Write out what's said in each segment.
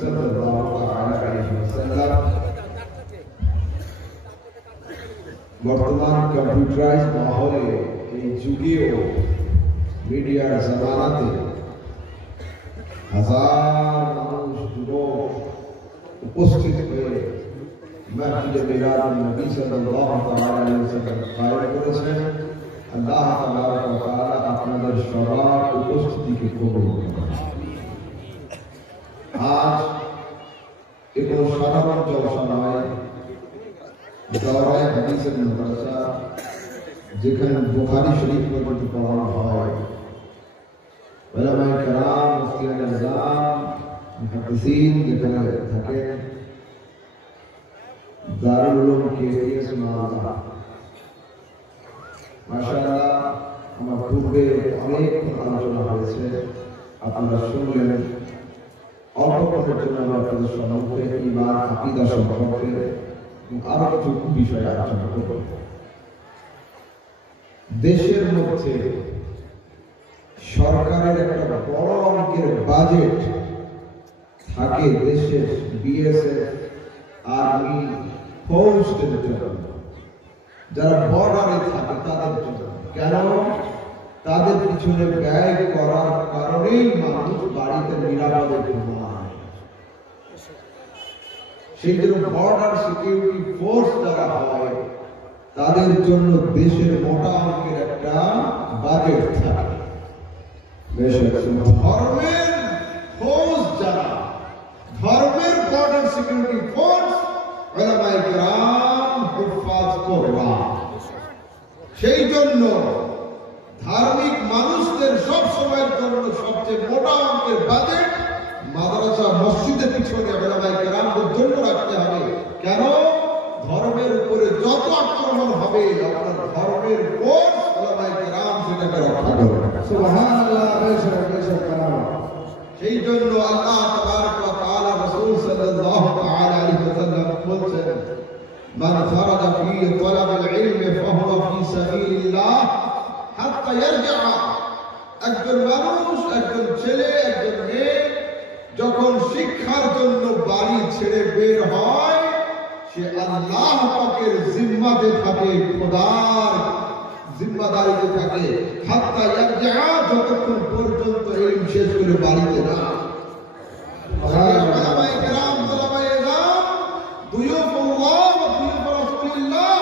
সাল্লাল্লাহু আলাইহি ওয়াসাল্লাম বর্তমান কম্পিউটারাইজ মাহলে এই যুগেও মিডিয়ার জামানাতে হাজার মানুষ যুবক উপস্থিত হয়ে মসজিদে মিলাদুন নবী সাল্লাল্লাহু আলাইহি ওয়াসাল্লাম কায়েম করেছেন। আল্লাহ তাবারক ওয়া তাআলা আপনাদের সবার উপস্থিতিকে কবুল করুন। আজ কোনো সাধারণ জলসা নয়, দাওরায়ে হাদিসের মাদ্রাসা, যেখানে বুখারী শরীফ পর্যন্ত পড়ানো হয়। উলামায়ে কেরাম, মুফতিয়ানে আযম, মুহাদ্দিসিন যেখানে থাকেন, দারুল উলুম কেএস মালদা। মাশাআল্লাহ, আমার পূর্বে অনেক আলোচনা হয়েছে, আপনারা শুনলেন। অল্প কথার জন্য আপনাদের সম্মুখে ঈমান, আকীদা সম্পর্কে আরো কিছু বিষয় আলোচনা করব। দেশের মধ্যে সরকারের একটা বড় অঙ্কের বাজেট থাকে দেশের বিএসএফ, আর্মি, ফৌজদের জন্য, যারা বর্ডারে থাকে তাদের জন্য। কেন? তাদের পিছনে ব্যয় করার কারণেই মানুষ বাড়িতে নিরাপদে ঘুমায়। সেই জন্য বর্ডার সিকিউরিটি ফোর্স যারা হয় তাদের জন্য দেশের মোটা অঙ্কের একটা বাজেট থাকে। ধর্মের ফৌজ যারা, ধর্মের বর্ডার সিকিউরিটি ফোর্স, উলামায়ে কেরাম, হুফাজ কোরআন। সেই জন্য ধার্মিক মানুষদের সব সময়ের জন্য সবচেয়ে মোটা অঙ্কের বাজেট মাদ্রাসা, মসজিদের পিছনে উলামায়ে কেরামদের জন্য রাখতে হবে। কেন? ধর্মের উপরে যত আক্রমণ হবে, আপনার ধর্মের ফোর্স উলামায়ে কেরাম সেটাকে রক্ষা করবে। সুবহানাল্লাহ। সেই জন্য আল্লাহ তাবারক ওয়া তাআলা রাসূল সাল্লাল্লাহু আলাইহি ওয়াসাল্লাম বলেছেন, মান ফারাদা ফি তালাবিল ইলমি ফাহুয়া ফি সাবিলিল্লাহ হাত্তা ইয়ারজিআ। একজন মানুষ, একজন ছেলে, একজন মেয়ে যখন শিক্ষার জন্য বাড়ি ছেড়ে বের হয়, সে আল্লাহ পাকের জিম্মাতে থাকে, খোদার জিম্মাদারিতে থাকে। হাত্তা ইয়ারজিআ, যতক্ষণ পর্যন্ত ইলম শেষ করে বাড়িতে না। উলামায়ে কেরাম, উলামায়ে আযম, দুয়ুফুল্লাহ ওয়া দুয়ুফ রাসূলিল্লাহ,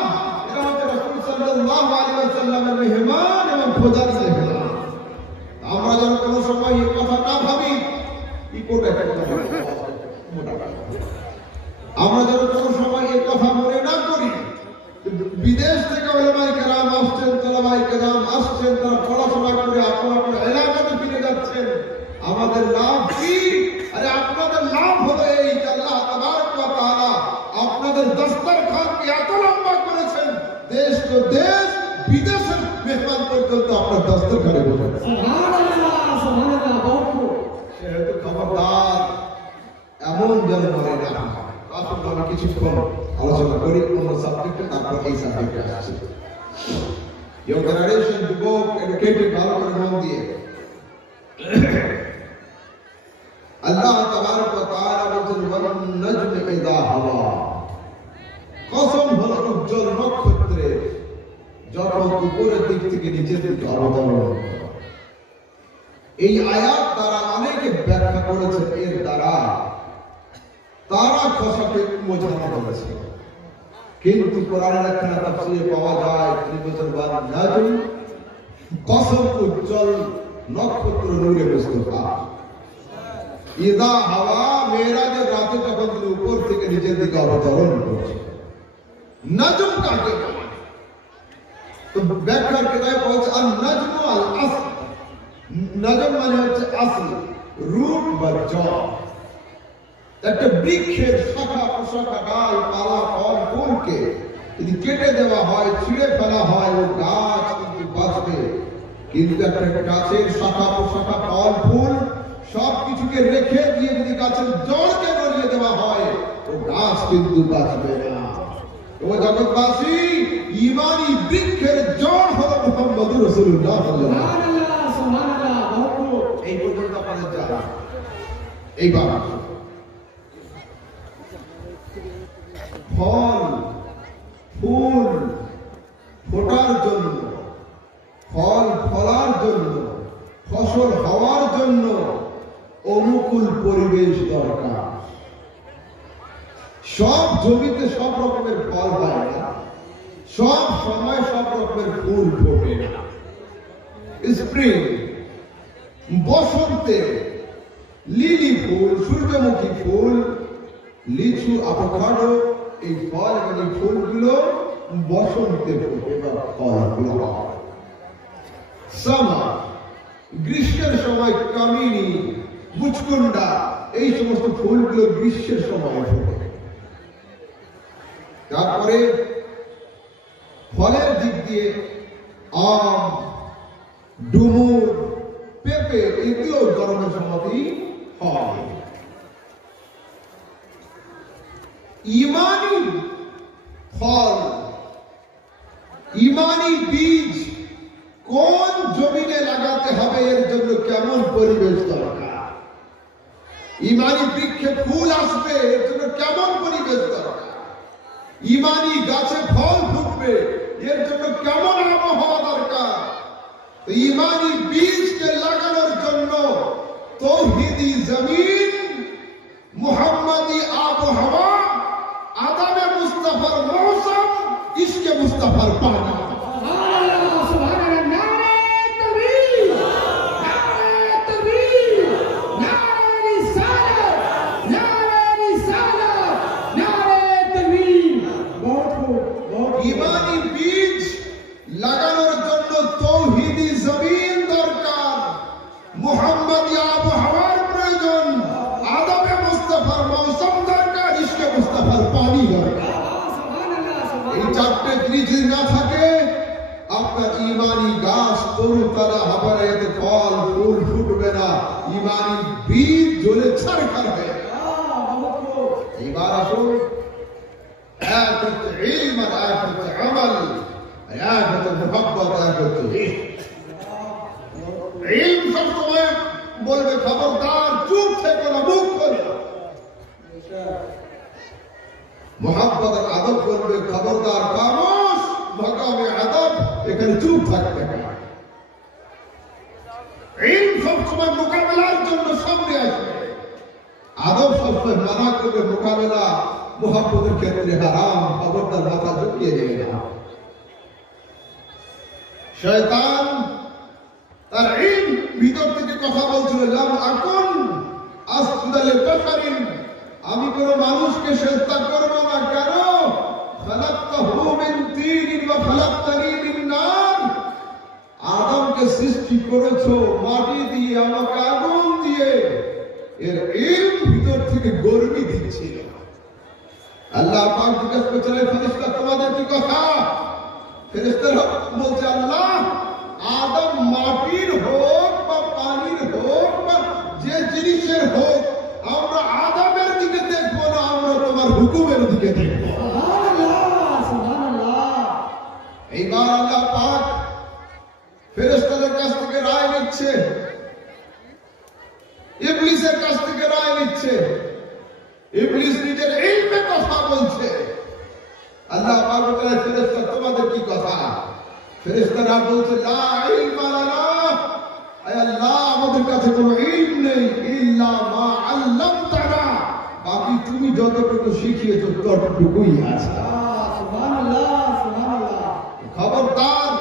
এরা হচ্ছে রাসূল সাল্লাল্লাহু আলাইহি ওয়াসাল্লামের মেহমান এবং খোদার মেহমান। আমরা যেন কোনো সময় এই কথা না ভাবি, আমরা যেন কোনো সময় এই কথা মনে না করি। বিদেশ থেকে উলামায়ে কেরাম আসছেন, তোলাবায়ে কেরাম আসছেন, তারা পড়াশোনা করে আপনার এলাকাতে ফিরে যাচ্ছেন। আমাদের লাভ কি? আরে আপনাদের লাভ হলো এই যে আল্লাহ তাবারক ওয়া তাআলা আপনাদের দস্তরখানকে এত লম্বা করেছেন, দেশ তো দেশ, বিদেশের মেহমান পর্যন্ত আপনার দস্তরখানে বসেছে। সুবহানাল্লাহ, সুবহানাল্লাহ। সেহেতু খবরদার এমন যেন মনে না হয়। আসুন আমরা কিছুক্ষণ আলোচনা করি অন্য সাবজেক্টে, তারপর এই সাবজেক্টে আসছি। ইয়ং জেনারেশন, যুবক, এডুকেটেড, ভালো করে মন দিয়ে। আল্লাহ তাবারক ওয়া তাআলা বলেন, ওয়ান নাজমি ইযা হাওয়া। কসম হলো উজ্জ্বল নক্ষত্রের যখন উপরের দিক থেকে নিচের দিকে অবতরণ করে। এই আয়াত দ্বারা অনেকে ব্যাখ্যা করেছেন, এর দ্বারা তারা খসাকে মোজামা করেছে। কিন্তু কোরআনের একখানা তাফসীরে পাওয়া যায়, তিনি বলেছেন ওয়ান নাজম, কসম উজ্জ্বল নক্ষত্র নূরে মুস্তাফা। ইযা হাওয়া, মেরাজের রাতে যখন তিনি উপর থেকে নিচের দিকে অবতরণ করছে। নাজম কাকে বলে? তো ব্যাখ্যার কিতাবে বলছে আন নাজমু আল আসল। নাজম মানে হচ্ছে আসল, রুট বা জড়। একটা বৃক্ষের শাখা প্রশাখা, ডাল পালা, ফল ফুলকে যদি কেটে দেওয়া হয়, ছিঁড়ে ফেলা হয়, ও গাছ কিন্তু বাঁচবে। কিন্তু একটা গাছের শাখা প্রশাখা, ফল ফুল সবকিছুকে রেখে দিয়ে যদি গাছের জড়কে নড়িয়ে দেওয়া হয়, ও গাছ কিন্তু বাঁচবে না। ও জগৎবাসী, ঈমানি বৃক্ষের জড় হলো মুহাম্মদুর রাসূলুল্লাহ সাল্লাল্লাহু আলাইহি ওয়াসাল্লাম। এই পর্যন্ত আপনাদের জানা। এইবার ফল ফুল ফোটার জন্য, ফল ফলার জন্য, ফসল হওয়ার জন্য অনুকূল পরিবেশ দরকার। সব জমিতে সব রকমের ফল হয় না, সব সময় সব রকমের ফুল ফোটে না। স্প্রিং, বসন্তে লিলি ফুল, সূর্যমুখী ফুল, লিচু, আভোকাডো, এই ফল এবং এই ফুলগুলো বসন্তে ফোটে বা ফলগুলো হয়। সামার, গ্রীষ্মের সময় কামিনী, মুচকুন্ডা, এই সমস্ত ফুলগুলো গ্রীষ্মের সময় ফোটে। তারপরে ফলের দিক দিয়ে আম, ডুমুর, পেঁপে, এগুলো গরমের সময়তেই হয়। ইমানি ফল, ইমানি বীজ কোন জমিনে লাগাতে হবে, এর জন্য কেমন পরিবেশ দরকার। ইমানি বৃক্ষে ফুল আসবে, এর জন্য কেমন পরিবেশ দরকার। ইমানি গাছে ফল ফুটবে, এর জন্য কেমন আবহাওয়া দরকার। ইমানি বীজকে লাগানোর জন্য তৌহিদি জমিন, মুহাম্মাদি আবহাওয়া, আদাবে মুস্তাফার মৌসুম, ইশকে মুস্তাফার পানি। ইমানি বীজ লাগানোর জন্য তৌহিদি জমিন দরকার, মুহাম্মাদি আবহাওয়ার প্রয়োজন, আদবে মুস্তাফার মৌসুম দরকার, ইশকে মুস্তাফার পানি দরকার। এই চারটে জিনিস যদি না থাকে, আপনার ইমানি গাছ তরুতারা হবে না, এতে ফল ফুল ফুটবে না, ইমানি বীজ জ্বলে ছারখার হয়ে। এইবার আসুন, এক হচ্ছে ইলম আর এক হচ্ছে আমল, এক হচ্ছে মুহাব্বত, এক হচ্ছে ইলম। সবসময় বলবে খবরদার, চুপ থেকে না, মুখ খোলো। মুহাব্বত আর আদব বলবে খবরদার, খামোশ, মাকামে আদব, এখানে চুপ থাকতে হবে। ইলম সবসময় মোকাবেলার জন্য সামনে আসবে, আদব সবসময় মানা করবে, মোকাবেলা মুহাব্বতের ক্ষেত্রে হারাম, খবরদার মাথা ঝুঁকিয়ে দেবে না। শয়তান তার ইলম ভিতর থেকে কথা বলছিল, লাম আকুন আসজুদা লিবাশারিন, আমি কোন মানুষকে সিজদা করব না। কেন? খালাকতাহু মিন তিনিন ওয়া খালাকতানি মিন নার, আদমকে সৃষ্টি করেছো মাটি দিয়ে, আমাকে আগুন দিয়ে। এর ইলম ভিতর থেকে গর্বি দিচ্ছিল। আল্লাহ পাক জিজ্ঞেস করছিলেন, ফেরেশতা তোমাদের কি কথা? ফেরেশতারা বলছে, আল্লাহ আদম মাটির হোক বা পানির হোক বা যে জিনিসের হোক, আমরা আদমের দিকে দেখবো না, আমরা তোমার হুকুমের দিকে দেখবো। এইবার আল্লাহ পাক ফেরেশতাদের কাছ থেকে রায় নিচ্ছে, ইবলিসের কাছ থেকে রায় নিচ্ছে। ইবলিস নিজের ইলমে কথা বলছে। আল্লাহ পাক বলেন, ফেরেশতা তোমাদের কি কথা? ফেরেশতারা বলছে, লা ইলমা লানা, আয় আল্লাহ আমাদের কাছে কোনো ইলম নেই, ইল্লা মা আল্লামতানা, বাকি তুমি যতটুকু শিখিয়েছো ততটুকুই আছে। সুবহানাল্লাহ, সুবহানাল্লাহ। খবরদার,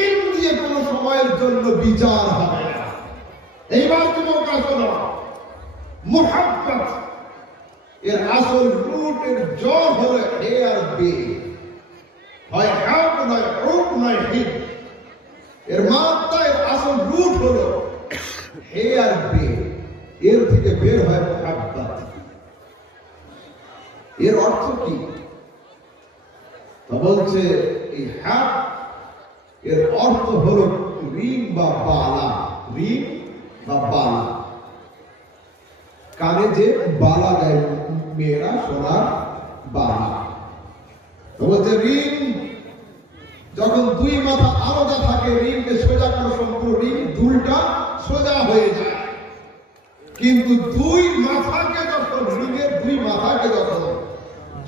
ইলম দিয়ে কোনো সময়ের জন্য বিচার হবে না। এইবার তোমাকে শোনো, মুহাব্বত এর আসল রুট, এর জড় হলো এ আর বে, হয় হাব নয় হুব নয় হিব। এর মাত্রা, এর আসল রুট হলো হে আর বে, এর থেকে বের হয় মুহাব্বত। এর অর্থ কি? তা বলছে এই হাব, এর অর্থ হলো রিং বা বালা। রিং বা বালা, কানে যে বালা দেয় মেয়েরা, সোনার বালা। বলছে রিং যখন দুই মাথা আলাদা থাকে, রিংকে সোজা করে সম্পূর্ণ রিং দুলটা সোজা হয়ে যায়। কিন্তু দুই মাথাকে যখন, রিংয়ের দুই মাথাকে যখন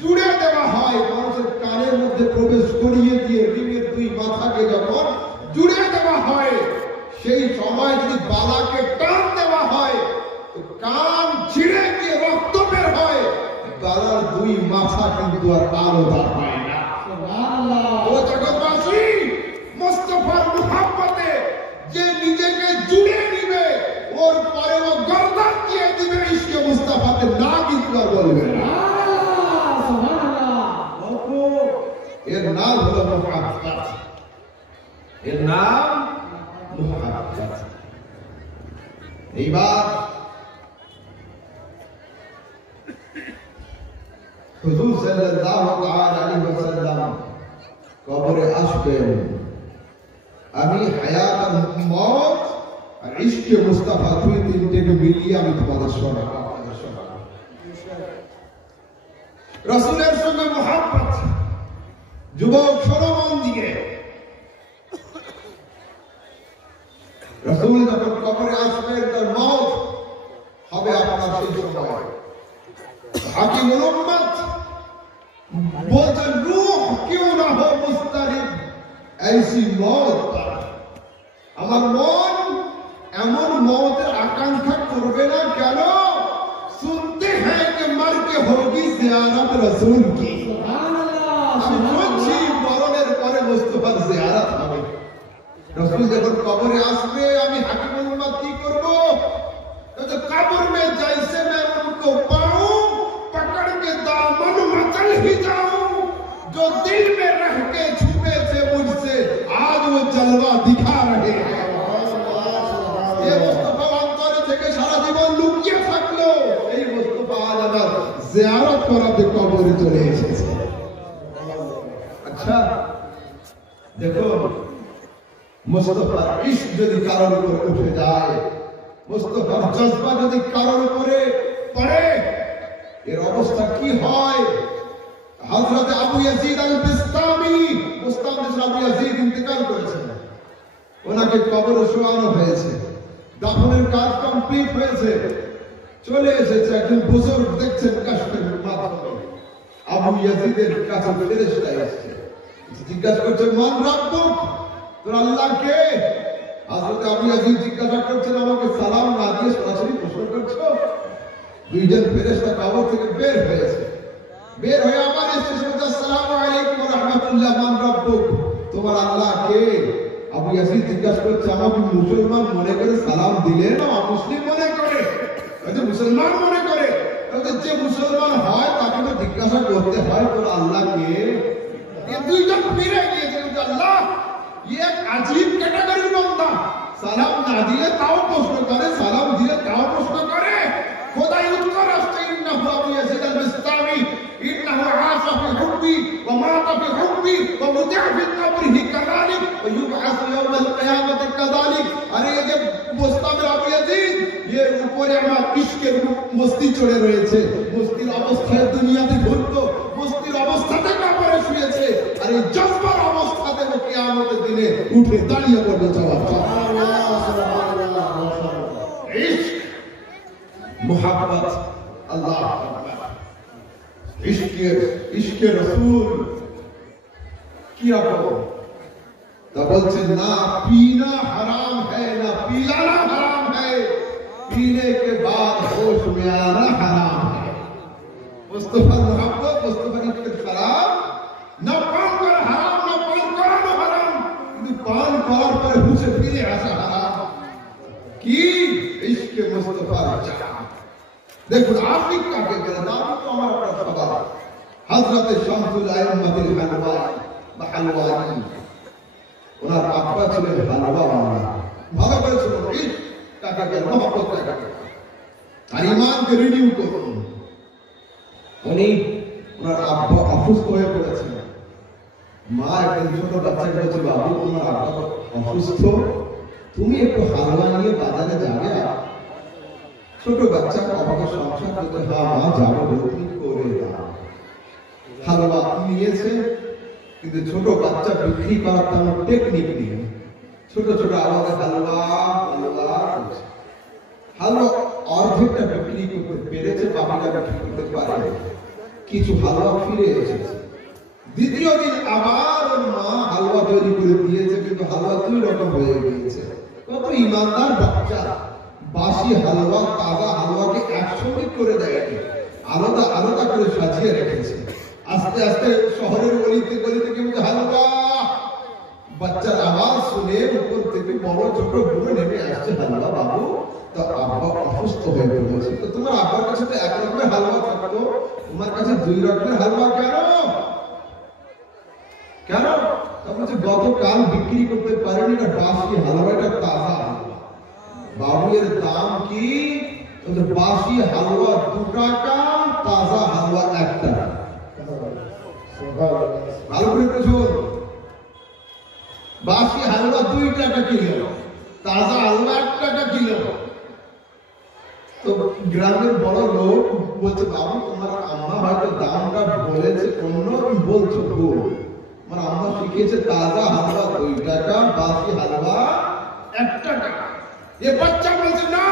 জুড়ে দেওয়া দুই মাথাকে যখন জুড়ে দেওয়া হয়, সেই সময় যদি বালাকে টান দেওয়া হয় তো কান ছিঁড়ে গিয়ে রক্ত বের হয়, বালার দুই মাথা কিন্তু আর আলাদা হয় না। ও জগৎবাসী, মুস্তাফার মুহাব্বতে যে নিজেকে জুড়ে নিবে, ওর পরে ও গর্দান দিয়ে দিবে ইশকে মুস্তাফাতে, না কিন্তু আর বলবে না। এর নাম হলো মুহাব্বত, এর নাম মুহাব্বত। এইবার হুজুর সাল্লাল্লাহু আলাইহি ওয়াসাল্লাম কবরে আসবেন। আমি হায়াত আর মওত আর ইশকে মুস্তাফা দুই তিনটেকে মিলিয়ে আমি তোমাদের শোনাবো। রাসূলের সঙ্গে মুহাব্বত, যুবক শোনো মন দিয়ে। রাসূল যখন কবরে আসবেন, তার মওত হবে আপনার সেই সময়। হাকিমুল উম্মত বলছেন, রূহ क्यों ना हो मुस्तरिब ऐसी मौत पर। আমার মন এমন মওতের আকাঙ্ক্ষা করবে না কেন? শুনতে हैं कि मर के होगी ज़ियारत रसूल की। আমি শুনছি মরণের পরে মুস্তাফার জিয়ারত হবে। রাসূল যখন কবরে আসবে, আমি হাকিমুল উম্মত কি করব? तो कब्र में जैसे मैं उनको पाऊं, पकड़ के दामन मचल ही जाऊं। जो दिल में रह के छुपे थे मुझसे, आज वो जलवा दिखा रहे हैं। ये मुस्तफा अंतरे থেকে সারা জীবন লুকিয়ে থাকলো, এই মুস্তফা আজ আমার জিয়ারত করাতে কবরে চলে এসেছে। আচ্ছা দেখো, মুস্তফার ইশক যদি কারোর উপর উঠে যায়, মুস্তফার জজবা যদি কারোর উপরে পড়ে, এর অবস্থা কি হয়? Hazrat Abu Yazid al Bistami, মুস্তানদিস আবু ইয়াজিদ ইন্তেকাল করেছেন, ওনাকে কবরে শোয়ানো হয়েছে, দাফনের কাজ কমপ্লিট হয়েছে, চলে এসেছে একজন বুজুর্গ, দেখছেন কাশফের মাধ্যমে আবু ইয়াজিদের কাছে ফেরেশতা এসেছে, জিজ্ঞাসা করছে, মান রাব্বুক, তোর আল্লাহ কে? হযরত আবু ইয়াজিদ জিজ্ঞাসা করছেন, আমাকে সালাম না দিয়ে সরাসরি প্রশ্ন করছো? দুইজন ফেরেশতা কবর থেকে বের হয়েছে, বের হয়ে আবার এসে বলছে, আসসালামু আলাইকুম ওয়া রাহমাতুল্লাহ, মান রাব্বুক, তোমার আল্লাহ কে? আবু ইয়াজিদ জিজ্ঞাসা করছে, আমাকে মুসলমান মনে করে সালাম দিলে না মুসলিম মনে করে? বলছে মুসলমান মনে করে। বলছে যে মুসলমান হয় তাকে তো জিজ্ঞাসা করতে হয়, তোর আল্লাহ কে? এই দুইজন ফিরে গিয়েছে, আল্লাহ ये एक अजीब कैटेगरी बंदा, सलाम ना दिए ताओ प्रश्न करे, सलाम दिए ताओ प्रश्न करे। खुदा उत्तर असते इन्नहु अबू यज़ीद अल-बिस्तामी इन्नहु आशा फी हुब्बी व माता फी हुब्बी व मुतिअ फी कब्रिही कज़ालिक व युबअस यौम अल-क़ियामति कज़ालिक। अरे ये मुस्तामिर আবু ইয়াজিদ, ये উপরে আমার ইশকের মস্তি চড়ে রয়েছে, মস্তির অবস্থায় দুনিয়াতে ঘুরতো, মস্তির অবস্থাতে কবরে শুয়েছে, আর এই জজবার অবস্থাতে ও কিয়ামতের দিনে উঠে দাঁড়িয়ে পড়বে জবাব। ইশক, মুহাব্বত, আল্লাহ আকবার। ইশকে রাসূল কি রকম? তা বলছেন, না पीना हराम है, ना पिलाना हराम है, पीने के बाद होश में आना हराम है। मुस्तफा मुहब्बत, मुस्तफा के खराब, ना पान कर हराम, ना पान करानो हराम, কিন্তু পান করার পরে হুঁশে ফিরে আসা হারাম। কি ইশকে মুস্তফার চাহ। দেখুন আফিক কাকে বলে, নাম তো আমার আপনার সবার, হযরত শামসুল আইম্মাতুল হালওয়াই বা হালওয়াই। ওনার আব্বা ছিলেন হালওয়া বানানা, ভালো করে শুনুন, ইশক কাকে বলে, মুহাব্বত কাকে বলে, আর ঈমানকে রিনিউ করুন। উনি ওনার আব্বা অসুস্থ হয়ে পড়েছেন, মা একজন ছোট বাচ্চাকে বলছে, বাবু তোমার আব্বা অসুস্থ, তুমি একটু হালুয়া নিয়ে বাজারে যাবে? ছোট বাচ্চা অভাবে সংসার করতে, হ্যাঁ মা যাবো, তুমি করে দাও। হালুয়া নিয়েছে, কিন্তু ছোট বাচ্চা বিক্রি করার তেমন টেকনিক নেই, ছোট ছোট আওয়াজে হালুয়া হালুয়া করছে। হালুয়া অর্ধেকটা বিক্রি করতে পেরেছে, বাকিটা বিক্রি করতে পারে। কিছু হালুয়া ফিরে এসেছে, দ্বিতীয় দিন আবার ওর মা হালুয়া তৈরি করে দিয়েছে, কিন্তু হালুয়া 2 রকম হয়ে গিয়েছে। কত ইমানদার বাচ্চা, বাসি হালুয়া তাজা হালুয়াকে একসঙ্গে করে দেয়নি, আলাদা আলাদা করে সাজিয়ে রেখেছে। আস্তে আস্তে শহরের গলিতে গলিতে কিন্তু হালুয়া, বাচ্চার আওয়াজ শুনে উপর থেকে বড় ছোট ঘুরে নেমে আসছে হালুয়া বাবু। তো আব্বা অসুস্থ হয়ে পড়েছে, তো তোমার আব্বার কাছে তো 1 রকমের হালুয়া থাকতো, তোমার কাছে 2 রকমের হালুয়া কেন? কেন? বলছে গতকাল বিক্রি করতে পারেনি, না বাসি হালুয়া, এটা তাজা হালুয়া। বাবু এর দাম কি? বাসি হালুয়া 2 টাকা, তাজা হালুয়া 1 টাকা। ভালো করে বুঝুন, বাসি হালুয়া 2 টাকা কিলো, তাজা হালুয়া 1 টাকা কিলো। তো গ্রামের বড় লোক বলছে বাবু তোমার আম্মা হয়তো দামটা বলেছে অন্য, তুমি বলছো ভুল। আমার আম্মা শিখেছে তাজা হালুয়া 2 টাকা, বাসি হালুয়া 1 টাকা। এ বাচ্চা বলছে না,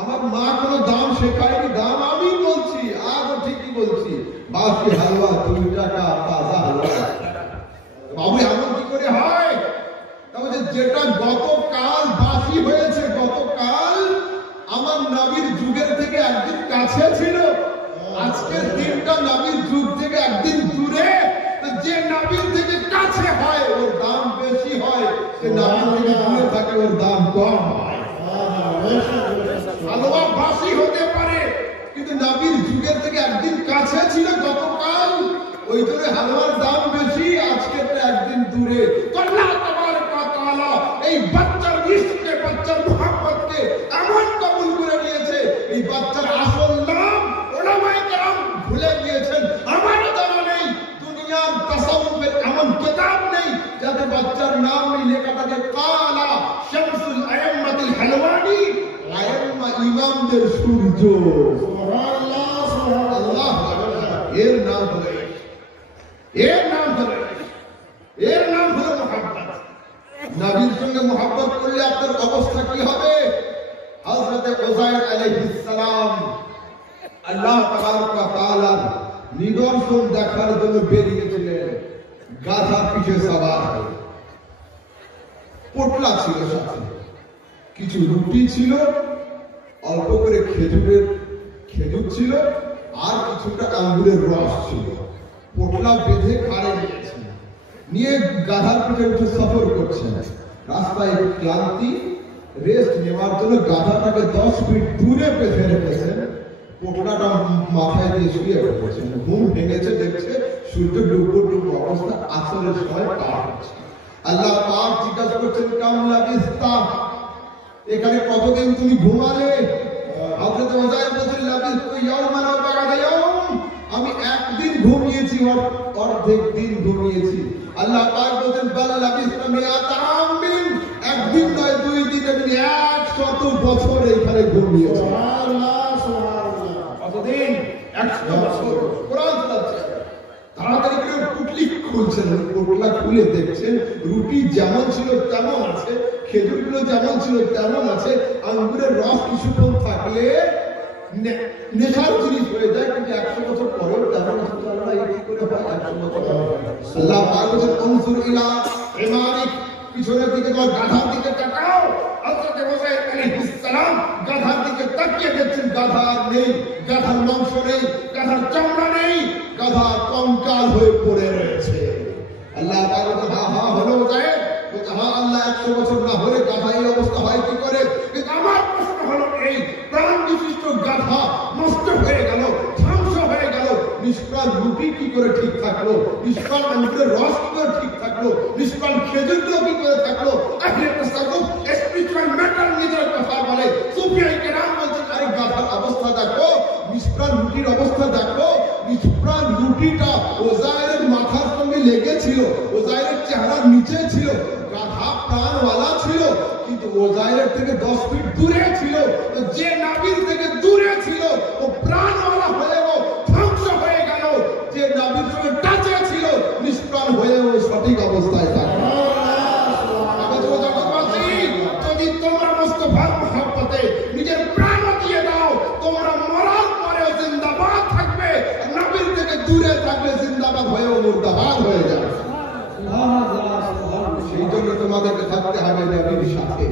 আমার মা কোনো দাম শেখায়নি, দাম আমি বলছি, আজও ঠিকই বলছি, বাসি হালুয়া 2 টাকা, তাজা হালুয়া 1 টাকা। বাবু এমন কি করে হয়? তাহলে যেটা গতকাল বাসি হয়েছে, গতকাল আমার নবীর যুগের থেকে একদিন কাছে ছিল, আজকের দিনটা নবীর যুগ থেকে একদিন দূরে। যে নবীর থেকে কাছে হয় ওর দাম বেশি হয়, যে নবীর থেকে দূরে থাকে ওর দাম কম হয়। হালুয়া বাসি হতে পারে, কিন্তু নবীর যুগের থেকে একদিন কাছে ছিল গতকাল, ওই জন্য হালুয়ার দাম বেশি, আজকের একদিন দূরে। আল্লাহ তাবারক ওয়া তাআলা এই বাচ্চার ইশকে, বাচ্চার মুহাব্বতকে এমন কবুল করে নিয়েছে, এই বাচ্চার আসল নাম উলামায়ে কেরাম ভুলে গিয়েছেন। আমার জানা নেই দুনিয়ার তাসাউফের এমন কিতাব নেই যাতে বাচ্চার নাম লেখা থাকে কালা শামসুল আইম্মাতুল হালওয়ানি, আইম্মা ইমামদের সূর্য। সুবহানাল্লাহ, সুবহানাল্লাহ। এর নাম হলো, এর নাম হলো, এর নাম হলো মুহাব্বত। নবীর সঙ্গে মুহাব্বত করলে আপনার অবস্থা কি হবে? হযরত উযাইর আলাইহিস সালাম আল্লাহ তাবারক ওয়া তাআলা নিদর্শন দেখার জন্য বেরিয়েছিলেন, গাধার পিঠে সওয়ার হয়ে। পোটলা ছিল সাথে, কিছু রুটি ছিল, অল্প করে খেজুর ছিল, আর কিছুটা আঙ্গুরের রস ছিল। পোটলা বেঁধে ঘাড়ে নিয়েছেন, নিয়ে গাধার পিঠে উঠে সফর করছেন। রাস্তায় ক্লান্তি, রেস্ট নেওয়ার জন্য গাধাটাকে 10 ফিট দূরে বেঁধে রেখেছেন, পোটলাটা মাথায় দিয়ে শুয়ে পড়েছেন। ঘুম ভেঙেছে, দেখছে সূর্য ডুবো অবস্থা, আসরের সময় পার হচ্ছে। আল্লাহ পাক জিজ্ঞাসা করছেন কাম লাবিস্তা, এখানে কতদিন তুমি ঘুমালে? হযরত উযাইর বলেন লাবিস্তু ইয়াওমান ওয়া বা'দা ইয়াওম, আমি একদিন ঘুমিয়েছি, অর্ধেক দিন ঘুমিয়েছি। আল্লাহ পাক বলেন বাল লাবিস্তা মিআতা আমিন, একদিন নয় 2 দিন, তুমি 100 বছর এখানে ঘুমিয়েছো। সুবহানাল্লাহ, সুবহানাল্লাহ। কতদিন? 100 বছর। কোরআন শোনাচ্ছে, তাড়াতাড়ি করে পুটলি খুলছেন, পোটলা খুলে দেখছেন রুটি যেমন ছিল তেমন আছে, খেজুরগুলো যেমন ছিল তেমন আছে, আঙ্গুরের রস কিছুক্ষণ থাকলে নেশার জিনিস হয়ে যায়, কিন্তু 100 বছর পরেও তেমন আছে। আল্লাহ এই কি করে হয় 100 বছর? আল্লাহ পাক বলেন আনসুর ইলা ইমানিক, পিছনের দিকে তোমার গাধার দিকে তাকাও। হযরত উযাইর আলাইহিস সালাম গাধার দিকে তাকিয়ে দেখছেন, গাধা নেই, গাধার মাংস নেই, গাধার চামড়া নেই, গাধা কঙ্কাল হয়ে পড়ে রয়েছে। আল্লাহ পাক বলেন হা হা হলো উযাইর, বলছে হ্যাঁ আল্লাহ 100 বছর না হলে গাধা এই অবস্থা হয় কি করে? কিন্তু আমার প্রশ্ন হলো এই প্রাণ বিশিষ্ট গাধা নষ্ট হয়ে গেল, ধ্বংস হয়ে গেল, নিষ্প্রাণ রুটি কি করে ঠিক থাকলো? নিষ্প্রাণ আঙ্গুরের রস কি করে ঠিক থাকলো? নিষ্প্রাণ খেজুরগুলো কি করে থাকলো? আখের তাসাউফ স্পিরিচুয়াল ম্যাটার নিজের কথা বলে। সুফিয়ায়ে কেরাম বলছেন আরে গাধার অবস্থা দেখো, নিষ্প্রাণ রুটির অবস্থা দেখো। নিষ্প্রাণ রুটিটা উযাইরের মাথার সঙ্গে লেগেছিল, উযাইরের চেহারার নিচে ছিল। গাধা প্রাণওয়ালা ছিল, কিন্তু উযাইরের থেকে 10 ফিট দূরে ছিল। তো যে নবীর থেকে দূরে ছিল ও প্রাণওয়ালা হয়েও ধ্বংস হয়ে গেল, যে নবীর সঙ্গে টাচে ছিল নিষ্প্রাণ হয়েও সঠিক অবস্থায় থাকে। যদি তোমরা মুস্তাফার মুহাব্বতে নিজের প্রাণ দিয়ে দাও, তোমরা মরার পরেও জিন্দাবাদ থাকবে, নবীর থেকে দূরে থাকবে জিন্দাবাদ হয়েও মুর্দাবাদ হয়ে যাবে। সেই জন্য তোমাদেরকে থাকতে হবে নবীর সাথে।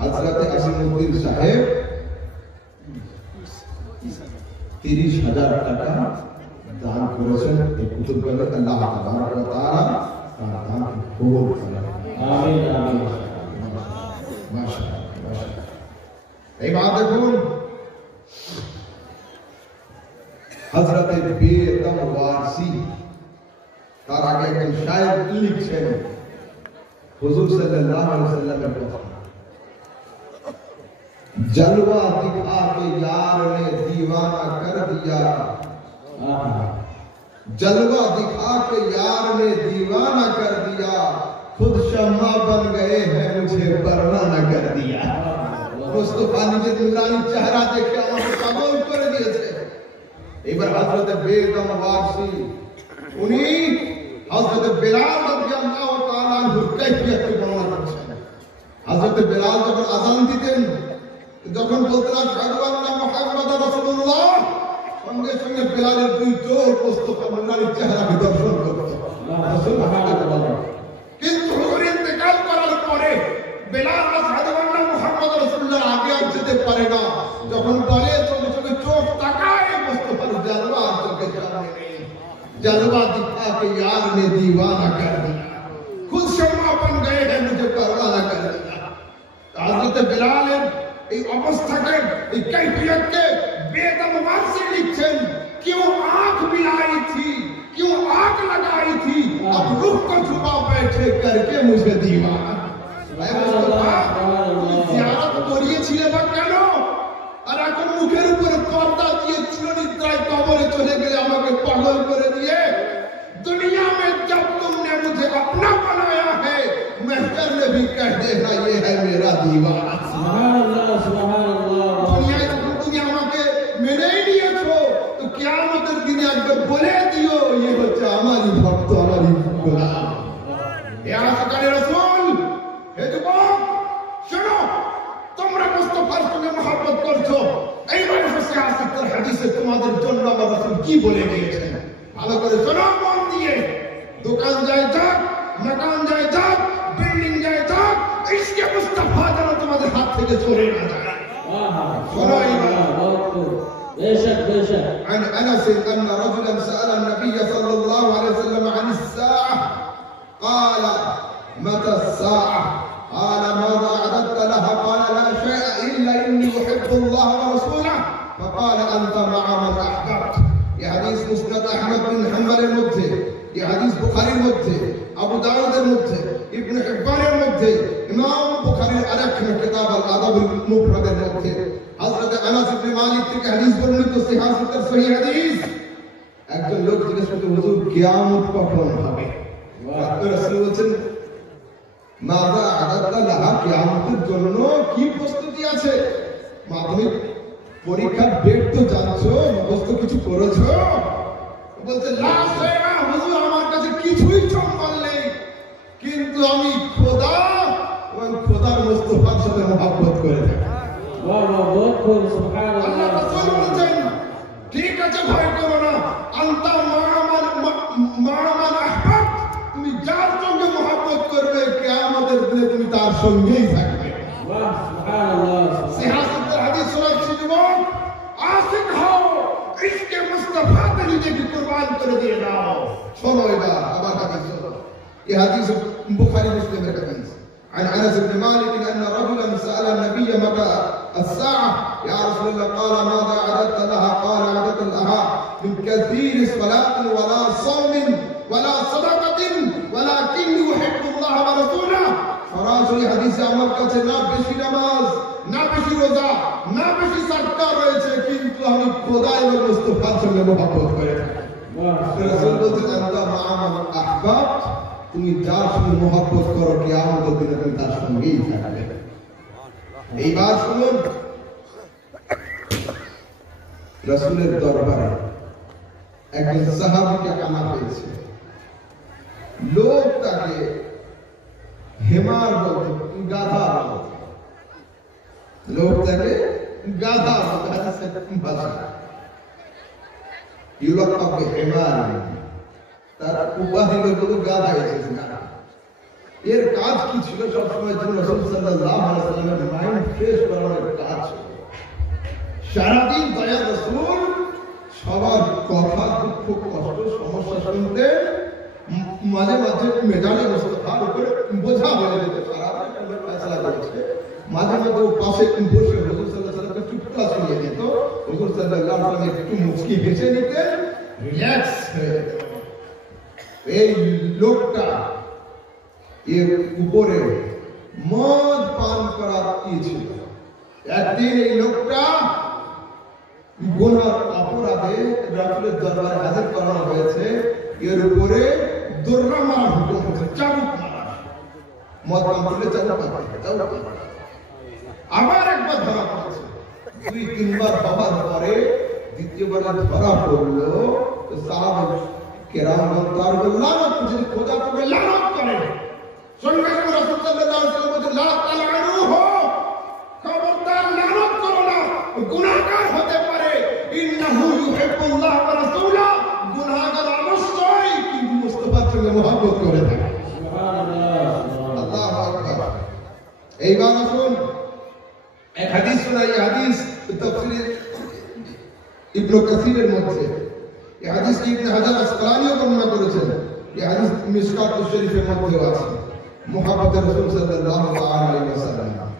হযরত আসিমউদ্দিন সাহেব 30,000 টাকা দান করেছেন। এই কুতুবগণের আল্লাহ তাবারক ওয়া তাআলা তার দান কবুল করেন। আমিন আমিন। মাশাআল্লাহ মাশাআল্লাহ। এই বাত দেখুন, হযরত বেদম ওয়ারসি তার আগে একজন শায়ের লিখছেন হুজুর সাল্লাল্লাহু अलैहि वसल्लम के কথা, जलवा दिखा के यार ने दीवाना कर दिया, जलवा दिखा के यार ने दीवाना कर दिया, खुद शम्मा बन गए हैं मुझे बरना कर दिया। मुस्तफा নিজের নুরানি চেহারা দেখে আমাকে পাগল করে দিয়েছে। এবার হযরত বেদম ওয়ারসি উনি হযরত বিলাল রাদিয়াল্লাহু তাআলা আনহুর কাইফিয়ত বর্ণনা করছেন। হযরত বিলাল যখন আযান দিতেন, যখন বলতেন আশহাদু আন্না মুহাম্মাদার রাসূলুল্লাহ, সঙ্গে সঙ্গে বিলালের দুই চোখ মুস্তাফা নুরানি চেহারাকে দর্শন করত। সুবহানাল্লাহ। কিন্তু হুজুর ইন্তেকাল করার পরে বিলাল আশহাদু আন্না মুহাম্মাদার রাসূলুল্লাহ আগে আর যেতে পারে না। যখন বলে সঙ্গে সঙ্গে চোখ তাকায় মুস্তাফার জালওয়া চোখের সামনে নেই। जलवा दिखा के यार ने दीवाना कर दिया, खुद शम्मा बन गए हैं मुझे परवाना कर दिया। हजरत बिलालेर এই অবস্থাকে, এই कैफियतকে बेदम वारसी लिखছেন, क्यों आंख मिलाई थी, क्यों आग लगाई थी, अब रुख को छुपा बैठे करके मुझे दीवाना। জিয়ারত করিয়েছিলে বা কেন? আর এখন মুখের উপরে পর্দা দিয়ে চিরনিদ্রায় কবরে চলে গেলে আমাকে পাগল করে দিয়ে। दुनिया में जब तुमने मुझे अपना बनाया है, महकर ने भी कह देना ये है मेरा दीवाना। सुभान अल्लाह सुभान अल्लाह। दुनिया আমাকে মেনেই নিয়েছো, তো কিয়ামতের দিনে একবার বলে দিও ये হচ্ছে আমারই ভক্ত, আমারই গোলাম। হে আশিকানে রাসূল, হে যুবক শোনো, তোমরা মুস্তাফার সঙ্গে মহব্বত করছো, এই মানুষের আসিকতার হাদিসে তোমাদের জন্য আমার রাসূল কি বলে গিয়েছেন ভালো করে শোনো মন দিয়ে। দোকান যায় যাক, মকান যায় যাক, বিল্ডিং যায় যাক, ইশকে মুস্তাফা যেন তোমাদের হাত থেকে সরে না যায়। শোনো এইবার বেশক বেশক। عن انس ان رجلا سال النبي صلى الله عليه وسلم عن الساعه قال متى الساعه قال ماذا أعددت لها قال لا شيء إلا إني أحب الله ورسوله فقال أنت مع من أحببت। ये हदीस मुस्नद अहमद बिन हंबल এর মধ্যে, ये हदीस বুখারীর মধ্যে, আবু দাউদ এর মধ্যে, ইবনে হিব্বান এর মধ্যে, ইমাম বুখারীর আরেক কিতাব আল আদাব আল মুফরাদ এর মধ্যে হযরত আনাস ইবনে মালিক থেকে হাদীস বর্ণিত সিহাসুতের সহিহ হাদীস। একজন লোক জিজ্ঞেস করতে, হুজুর কিয়ামত কখন হবে? রাসূল বলেন মাযা আদাদতা লাহা, কিয়ামতের জন্য কি প্রস্তুতি আছে? মাধ্যমিক পরীক্ষার ডেট তো জানছো, মুখস্থ কিছু করেছো? বলতে লা শাইআ, হুজুর আমার কাছে কিছুই সম্বল নেই, কিন্তু আমি খোদা এবং খোদার মুস্তাফার সাথে মহব্বত করে থাকি। ওয়াহ ওয়াহ, বহুত খুব, সুবহানাল্লাহ। আল্লাহ রাসূল বলেন ঠিক আছে, ভয় করো না, আনতা মা'মান আহবাব, তুমি যার সঙ্গে মহব্বত করবে কিয়ামতের দিনে তুমি তার সঙ্গেই থাকবে। ওয়াহ সুবহানাল্লাহ। সিহাসুতের হাদিস শোনাচ্ছি যুবক, আশিক হও, ইশকে মুস্তাফাতে নিজেকে কুরবান করে দিয়ে দাও। শোনো এবার আবার হাদিস শোনো, এই হাদিস বুখারী মুসলিমের হাদিস। عن انس بن مالك ان رجلا سال النبي متى الساعه يا رسول الله قال ماذا اعددت لها قال اعددت لها من كثير صلاه ولا صوم ولا صدقه ولكني احب الله ورسوله। সরাসরি হাদিসে আমার কাছে না বেশি নামাজ, না বেশি রোজা, না বেশি সাদকা রয়েছে, কিন্তু আমি খোদা এবং মুস্তাফার সঙ্গে মহব্বত করে থাকি। রাসূল বলছেন আনতা মা'মান আহবাব, তুমি যার সঙ্গে মহব্বত করো কিয়ামতের দিনে তুমি তার সঙ্গেই থাকবে। এইবার শুনুন, রাসূলের দরবারে একজন সাহাবীকে আনা হয়েছে। লোক তাকে হেমার বলতে, গাধা বলতে, লোক তাকে গাধা বলতে, ভাষা ইউলাক্কাব বিহিমার, তার উপাধি হলো গাধা এসেছে। এর কাজ কি ছিল? সবসময় জন্য রাসূল সাল্লাল্লাহু আলাইহি ওয়াসাল্লামের মাইন্ড ফ্রেশ করানোর কাজ ছিল। সারাদিন দয়ার রাসূল সবার কথা, দুঃখ, কষ্ট, সমস্যা শুনতে মাঝে মাঝে মেজাজে মুস্তাফার উপরে বোঝা হয়ে যেত। সারাদিন কোনো ফয়সালা করছে, মাঝে মাঝে ও পাশে বসে হুজুর সাল্লাল্লাহু আলাইহি ওয়াসাল্লামকে চুপটা শুনিয়ে দিত। হুজুর সাল্লাল্লাহু আলাইহি ওয়াসাল্লাম একটু মুচকি হেসে নিতেন, রিল্যাক্স হয়ে যেত। এই লোকটা এর উপরে মদ পান করার কি ছিল। একদিন এই লোকটা গুনার অপরাধে রাসূলের দরবারে হাজির করানো হয়েছে। এর উপরে দৌড়া মারা হুকুম হয়েছে, চাবুক মারা। মদ পান করলে চাবুক মারা। আবার একবার ধরা পড়েছে। 2-3 বার হওয়ার পরে দ্বিতীয়বার ধরা পড়লো তো সাহাবা কেরামগণ তার লানত করেছেন, খোদা করে লানত করেন। সঙ্গে সঙ্গে রাসূল সাল্লাল্লাহু আলাইহি ওয়াসাল্লাম বলেন, লা তালআনুহু, খবরদার লানত করো না, গুনাহগার হতে পারে। ইন্নাহু ইউহিব্বুল্লাহ ওয়া রাসূলুহু, গুনাহগার অবশ্যই কিন্তু মুস্তাফার সঙ্গে মহব্বত করে থাকে। সুবহানাল্লাহ, আল্লাহু আকবার। এইবার আসুন এক হাদিস শোনাই। হাদিস তাফসীর ইবনে কাসিরের মধ্যে এই হাদিস ইবনে হাজার আসকালানিও বর্ণনা করেছেন। এই হাদিস মিশকাতুশ শরীফের মধ্যে আছে। মুহাম্মদ রাসূল সাল্লাল্লাহু আলাইহি ওয়াসাল্লাম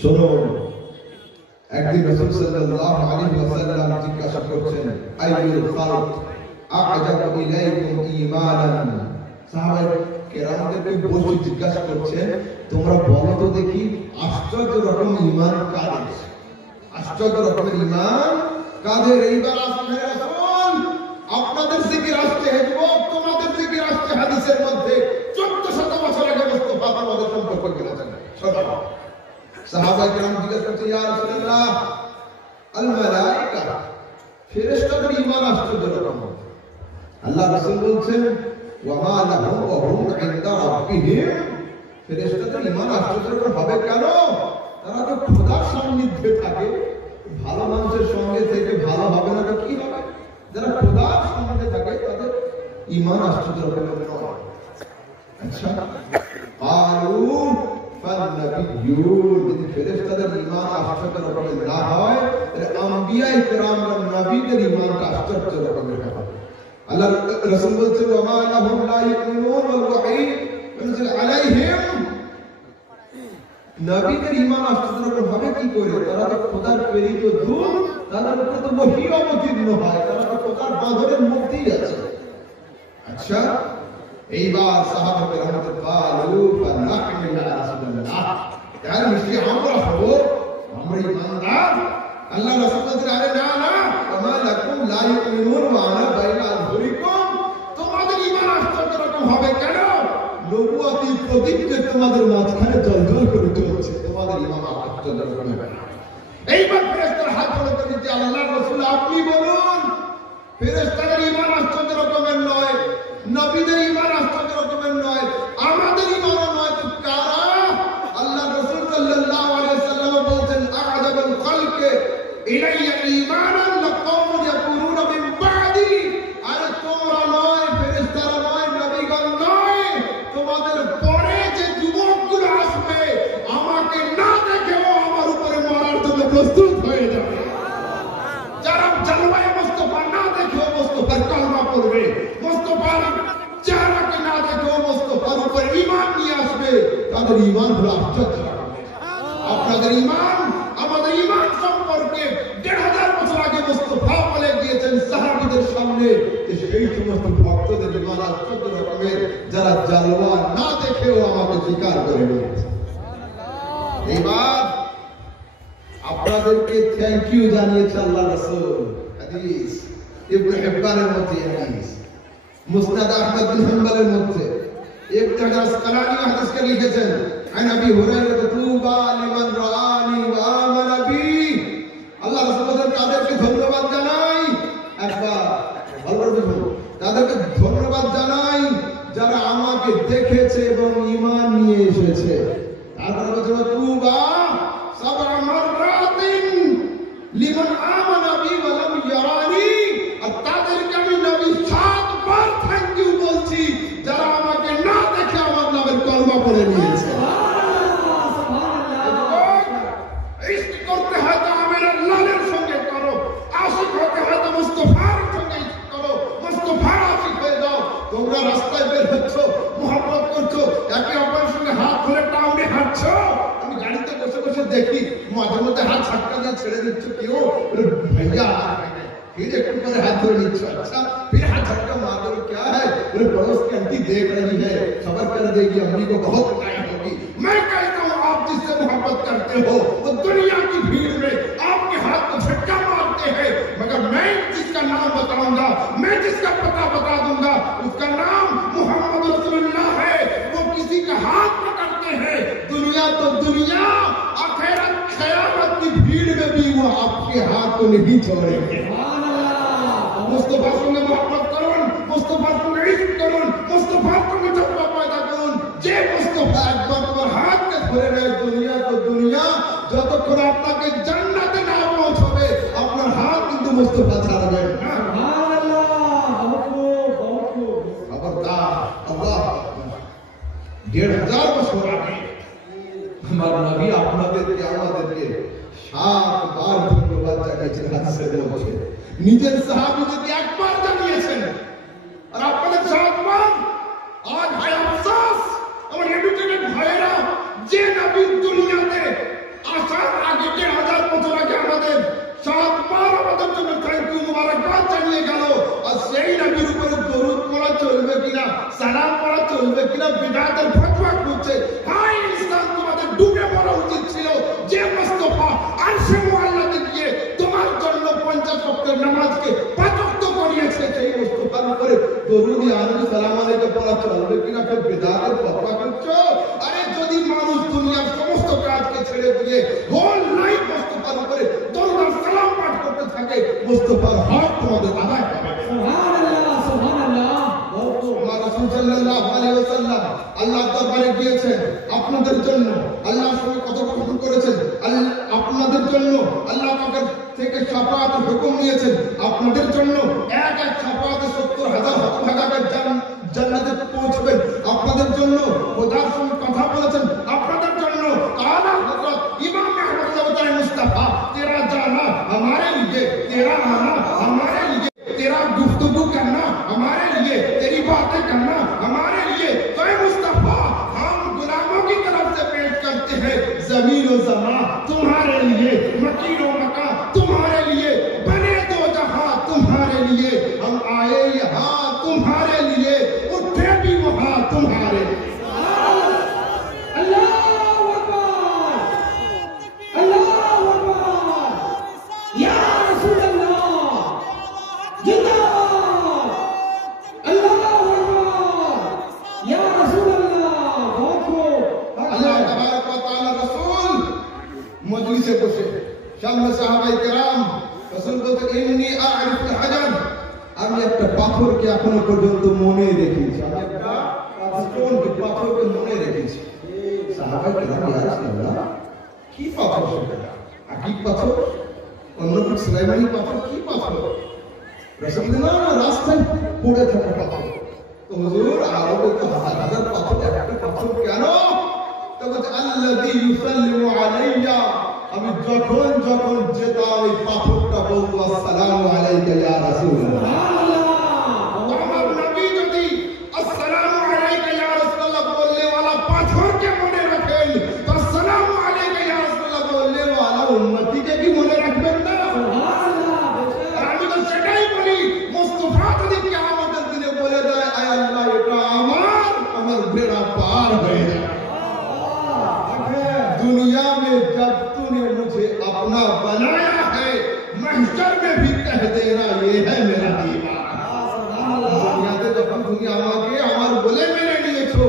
শুনুন, একদিন রাসূল সাল্লাল্লাহু আলাইহি ওয়াসাল্লাম জিজ্ঞাসা করছেন, আইয়ুল খালক আ'জাবু ইলাইকুম ঈমানান। সাহাবায়ে কেরামদেরকে বসে জিজ্ঞাসা করছেন, তোমরা বলো তো দেখি আশ্চর্য রকম ঈমান কাদের? আশ্চর্য রকমের ঈমান কাদের? এইবার আসলে রাসূল আপনাদের জিকির আসছে যুবক, তোমাদের জিকির আসছে হাদিসের মধ্যে 1400 বছর আগে মুস্তাফা আমাদের সম্পর্কে বলেছেন। সাহাবায়ে কেরাম জিজ্ঞাসা করতে, ইয়া রাসূলুল্লাহ, আল মালায়েকা, ফেরেশতাদের ঈমান আশ্চর্য রকম। আল্লাহ রাসূল বলছেন, ওয়া মা লাহুম ওয়া হুম ইনদা রাব্বিহিম, ফেরেশতাদের ঈমান আশ্চর্য রকম হবে কেন? তারা তো খোদার সান্নিধ্যে থাকে। ভালো মানুষের সঙ্গে থেকে ভালো হবে না, কি হবে? যারা খোদার সান্নিধ্যে থাকে তাদের ঈমান আশ্চর্য রকমের নয়। আচ্ছা, আলু ফান্নাবিয়্যুন, যদি ফেরেশতাদের ঈমান আশ্চর্য রকমের না হয় তাহলে আম্বিয়ায়ে কেরামরা নবীদের ঈমানটা আশ্চর্য রকমের হবে। আল্লাহ রাসূল বলছেন, ওয়া মা লাহুম লা ইউমিনুন ওয়াল ওয়াহী ইউনজিল আলাইহিম, নবীদের ঈমান আশ্চর্য রকম হবে কি করে? তারা তো খোদার প্রেরিত দূত, তাদের উপরে তো ওহী অবতীর্ণ হয়, তারা তো খোদার বাঁধনের মধ্যেই আছে। আচ্ছা, এইবার সাহাবায়ে কেরামদের কালু ফানাহনু ইয়া রাসূলুল্লাহ, তার মিষ্টি আমরা হব, আমরা ঈমানদার। আল্লাহ রাসূল বলছেন, আরে না না, ওয়া মা লাকুম লা ইউমিনুন ওয়া আনা বাইনা আযহুরিকুম, তোমাদের ঈমান আশ্চর্য রকম হবে কেন? নবুয়তি প্রদীপকে তোমাদের মাঝখানে জ্বলজ্বল করে চলছে, তোমাদের ঈমান আশ্চর্য রকম হবে না। এইবার ফেরেশতারা হাত তুলে দিতে, আল্লাহর রাসূল আপনি বলুন, ফেরেশতাদের ঈমান আশ্চর্য রকমের নয়, নবীদের ঈমান আশ্চর্য রকমের নয়, আমাদের ঈমানও নয়, তো কারা? আল্লাহর রাসূল সাল্লাল্লাহু আলাইহি ওয়াসাল্লাম বলেন, আ'জাবাল খালকি ইলাইয়া ঈমানান লাকাওমুন ইয়াকুলুনা মিন বা'দি, আর তোমরা নয়, ফেরেশতারা নয়, নবীগণ নয়, তোমাদের পরে যে যুবকগুলো আসবে আমাকে না দেখেও আমার উপরে মারার জন্য প্রস্তুত হয়ে যাবে। যারা জালওয়ায়ে মুস্তাফা না দেখেও মুস্তাফার কালমা পড়বে, মুস্তাফার চেহারাকে না দেখেও মুস্তাফার উপরে ঈমান নিয়ে আসবে, তাদের ঈমান হলো আশ্চর্য রকমের। আপনাদের ঈমান আমাদের ঈমান সম্পর্কে 1500 বছর আগে মুস্তাফা বলে গিয়েছেন সাহাবীদের সামনে যে সেই সমস্ত ভক্তদের ঈমান আশ্চর্য রকমের যারা জালওয়া না দেখেও আমাকে স্বীকার করে নিয়েছে। এইবার আপনাদেরকে থ্যাংক ইউ জানিয়েছে আল্লাহ রাসূল। হাদিস ইবনে হিব্বানের মধ্যে, হাদিস মুসনাদ আহমদ বিন হাম্বলের মধ্যে, ইবনে হাজার আসকালানি হাদিসকে লিখেছেন, আন আবি হুরায়রা তুবা লিমান রাআনি ওয়া আমানা বি, আল্লাহ রাসূল বলেন তাদেরকে ধন্যবাদ জানাই, একবার ভালো করে বুঝুন, তাদেরকে ধন্যবাদ জানাই যারা আমাকে দেখেছে এবং ঈমান নিয়ে এসেছে। তারপরে বলেন তুবা সাবা যাচ্ছো? আমি গাড়িতে বসে বসে দেখি মাঝে মধ্যে হাত ঝটকা দিয়ে ছেড়ে দিচ্ছ, কেউ भैया फिर एक ऊपर हाथ धो लीजिए, अच्छा फिर हाथ झटका मार दो, क्या है? बोले पड़ोस की आंटी देख रही है, खबर कर देगी, अम्मी को बहुत बुराई होगी। मैं कहता हूँ आप जिससे मोहब्बत करते हो वो दुनिया की भीड़ में आपके हाथ को झटका मारते हैं, मगर मैं जिसका नाम बताऊंगा, मैं जिसका पता बता दूंगा, उसका नाम मोहम्मद रसूलुल्लाह है। वो किसी का हाथ पकड़ते हैं, दुनिया तो दुनिया, आखिरत क़यामत की भीड़ में भी वो आपके हाथ को नहीं छोड़ेंगे। मुस्तफा সঙ্গে मोहब्बत করুন, মুস্তাফার সঙ্গে ইশক করুন, মুস্তাফার সঙ্গে জজ্বা পয়দা করুন। যে মুস্তাফা একবার তোমার হাতকে ধরে নেয়, দুনিয়া তো দুনিয়া, যতক্ষণ আপনাকে জান্নাতে না পৌঁছাবে আপনার হাত কিন্তু মুস্তাফা ছাড়বে না। খবরদার, আল্লাহ 1500 বছর আগে আমার নবী আপনাদেরকে আমাদেরকে 7 বার ধন্যবাদ জানিয়েছেন হাদিসের মধ্যে। নিজের সাহাবীদেরকে একবার জানিয়েছেন আর আপনাদের 7 বার। আজ হায় আফসোস আমার এডুকেটেড ভাইরা যে নবী দুনিয়াতে আসার আগে 1000 বছর আগে আমাদের 7 বার আমাদের জন্য থ্যাংক ইউ মুবারকবাদ জানিয়ে গেল, আর সেই নবীর উপরে দরুদ পড়া চলবে কিনা, সালাম পড়া চলবে কিনা বিদআতের ফতোয়া করছে। ভাই ইসলাম তোমাদের ডুবে পড়া উচিত ছিল। যে মুস্তাফা আরশে মুআল্লাতে গিয়ে তোমার জন্য 50 ওয়াক্তের নামাজকে 5 ওয়াক্ত করিয়েছে, সেই মুস্তাফার উপরে দরুদ আলাইহি সালাম আলাইকুম পড়া চলবে কিনা ফির বিদআতের ফতোয়া করছো। আরে যদি মানুষ দুনিয়ার সমস্ত কাজকে ছেড়ে দিয়ে হোল লাইফ মুস্তাফার উপরে দরুদ আর সালাম পাঠ করতে থাকে, মুস্তাফার হক তোমাদের আদায় হবে। সুবহানাল্লাহ, সুবহানাল্লাহ। আমার রাসূল সাল্লাল্লাহু আলাইহি ওয়াসাল্লাম আল্লাহর দরবারে গিয়েছেন আপনাদের জন্য, আল্লাহর সঙ্গে কথোপকথন করেছেন, আপনাদের জন্য আল্লাহ পাকের থেকে শাফাআতের হুকুম নিয়েছেন, আপনাদের জন্য এক এক শাফাআতে 70,000 হতভাগাকে জান্নাতে পৌঁছবেন, আপনাদের জন্য খোদার সঙ্গে কথা বলেছেন, আপনাদের জন্য আলা হযরত ইমাম আহমদ সাহেব মুস্তাফা तेरा जाना हमारे लिए, तेरा आना हमारे लिए, तेरा गुफ्तगू करना हमारे लिए, तेरी बातें करना हमारे लिए। तो मुस्तफा हम गुलामों की तरफ से पेश करते हैं जमीन और ज़मा तुम्हारे लिए, मकीन और मका तुम्हारे लिए, बने दो जहां तुम्हारे लिए, हम आए यहाँ तुम्हारे लिए, उठे भी वहां तुम्हारे लिए। মজলিসে বসে সামনে সাহাবায়ে কেরাম রাসূল বলতে ইন্নী আ'রিফুল হাজার, আমি একটা পাথরকে এখনো পর্যন্ত মনে রেখেছি, আমি একটা স্টোনকে পাথরকে মনে রেখেছি। সাহাবায়ে কেরাম ইয়া রাসূলুল্লাহ কি পাথর সেটা? আকিক পাথর, অন্য কোনো সুলাইমানি পাথর, কি পাথর? রাসূল না রাস্তায় পড়ে থাকা পাথর। তো হুজুর আরবে তো হাজার পাথর, একটা পাথর কেন? তো বলছে আল্লাযী ইউসাল্লিমু আলাইয়া, আমি যখন যখন যেতাম এই পাথরটা বলতো আসসালামু আলাইকা ইয়া রাসূলুল্লাহ। আমার নবী যদি আসসালামু আলাইকা ইয়া রাসূলুল্লাহ বললে ওয়ালা পাথরকে মনে রাখেন, তো আসসালামু আলাইকা ইয়া রাসূলুল্লাহ বললে ওয়ালা উম্মতিকে কি মনে রাখবেন না? সুবহানাল্লাহ। আর আমি তো সেটাই বলি, মুস্তাফা যদি কিয়ামতের দিনে বলে দেয় আয় আল্লাহ এটা আমার বেড়া পার হয়ে যায়। दुनिया में जब तूने मुझे अपना बनाया है, महशर में भी कह देना ये है मेरा दीवाना। दुनियाते যখন তুমি আমাকে আমার বলে মেনে নিয়েছো,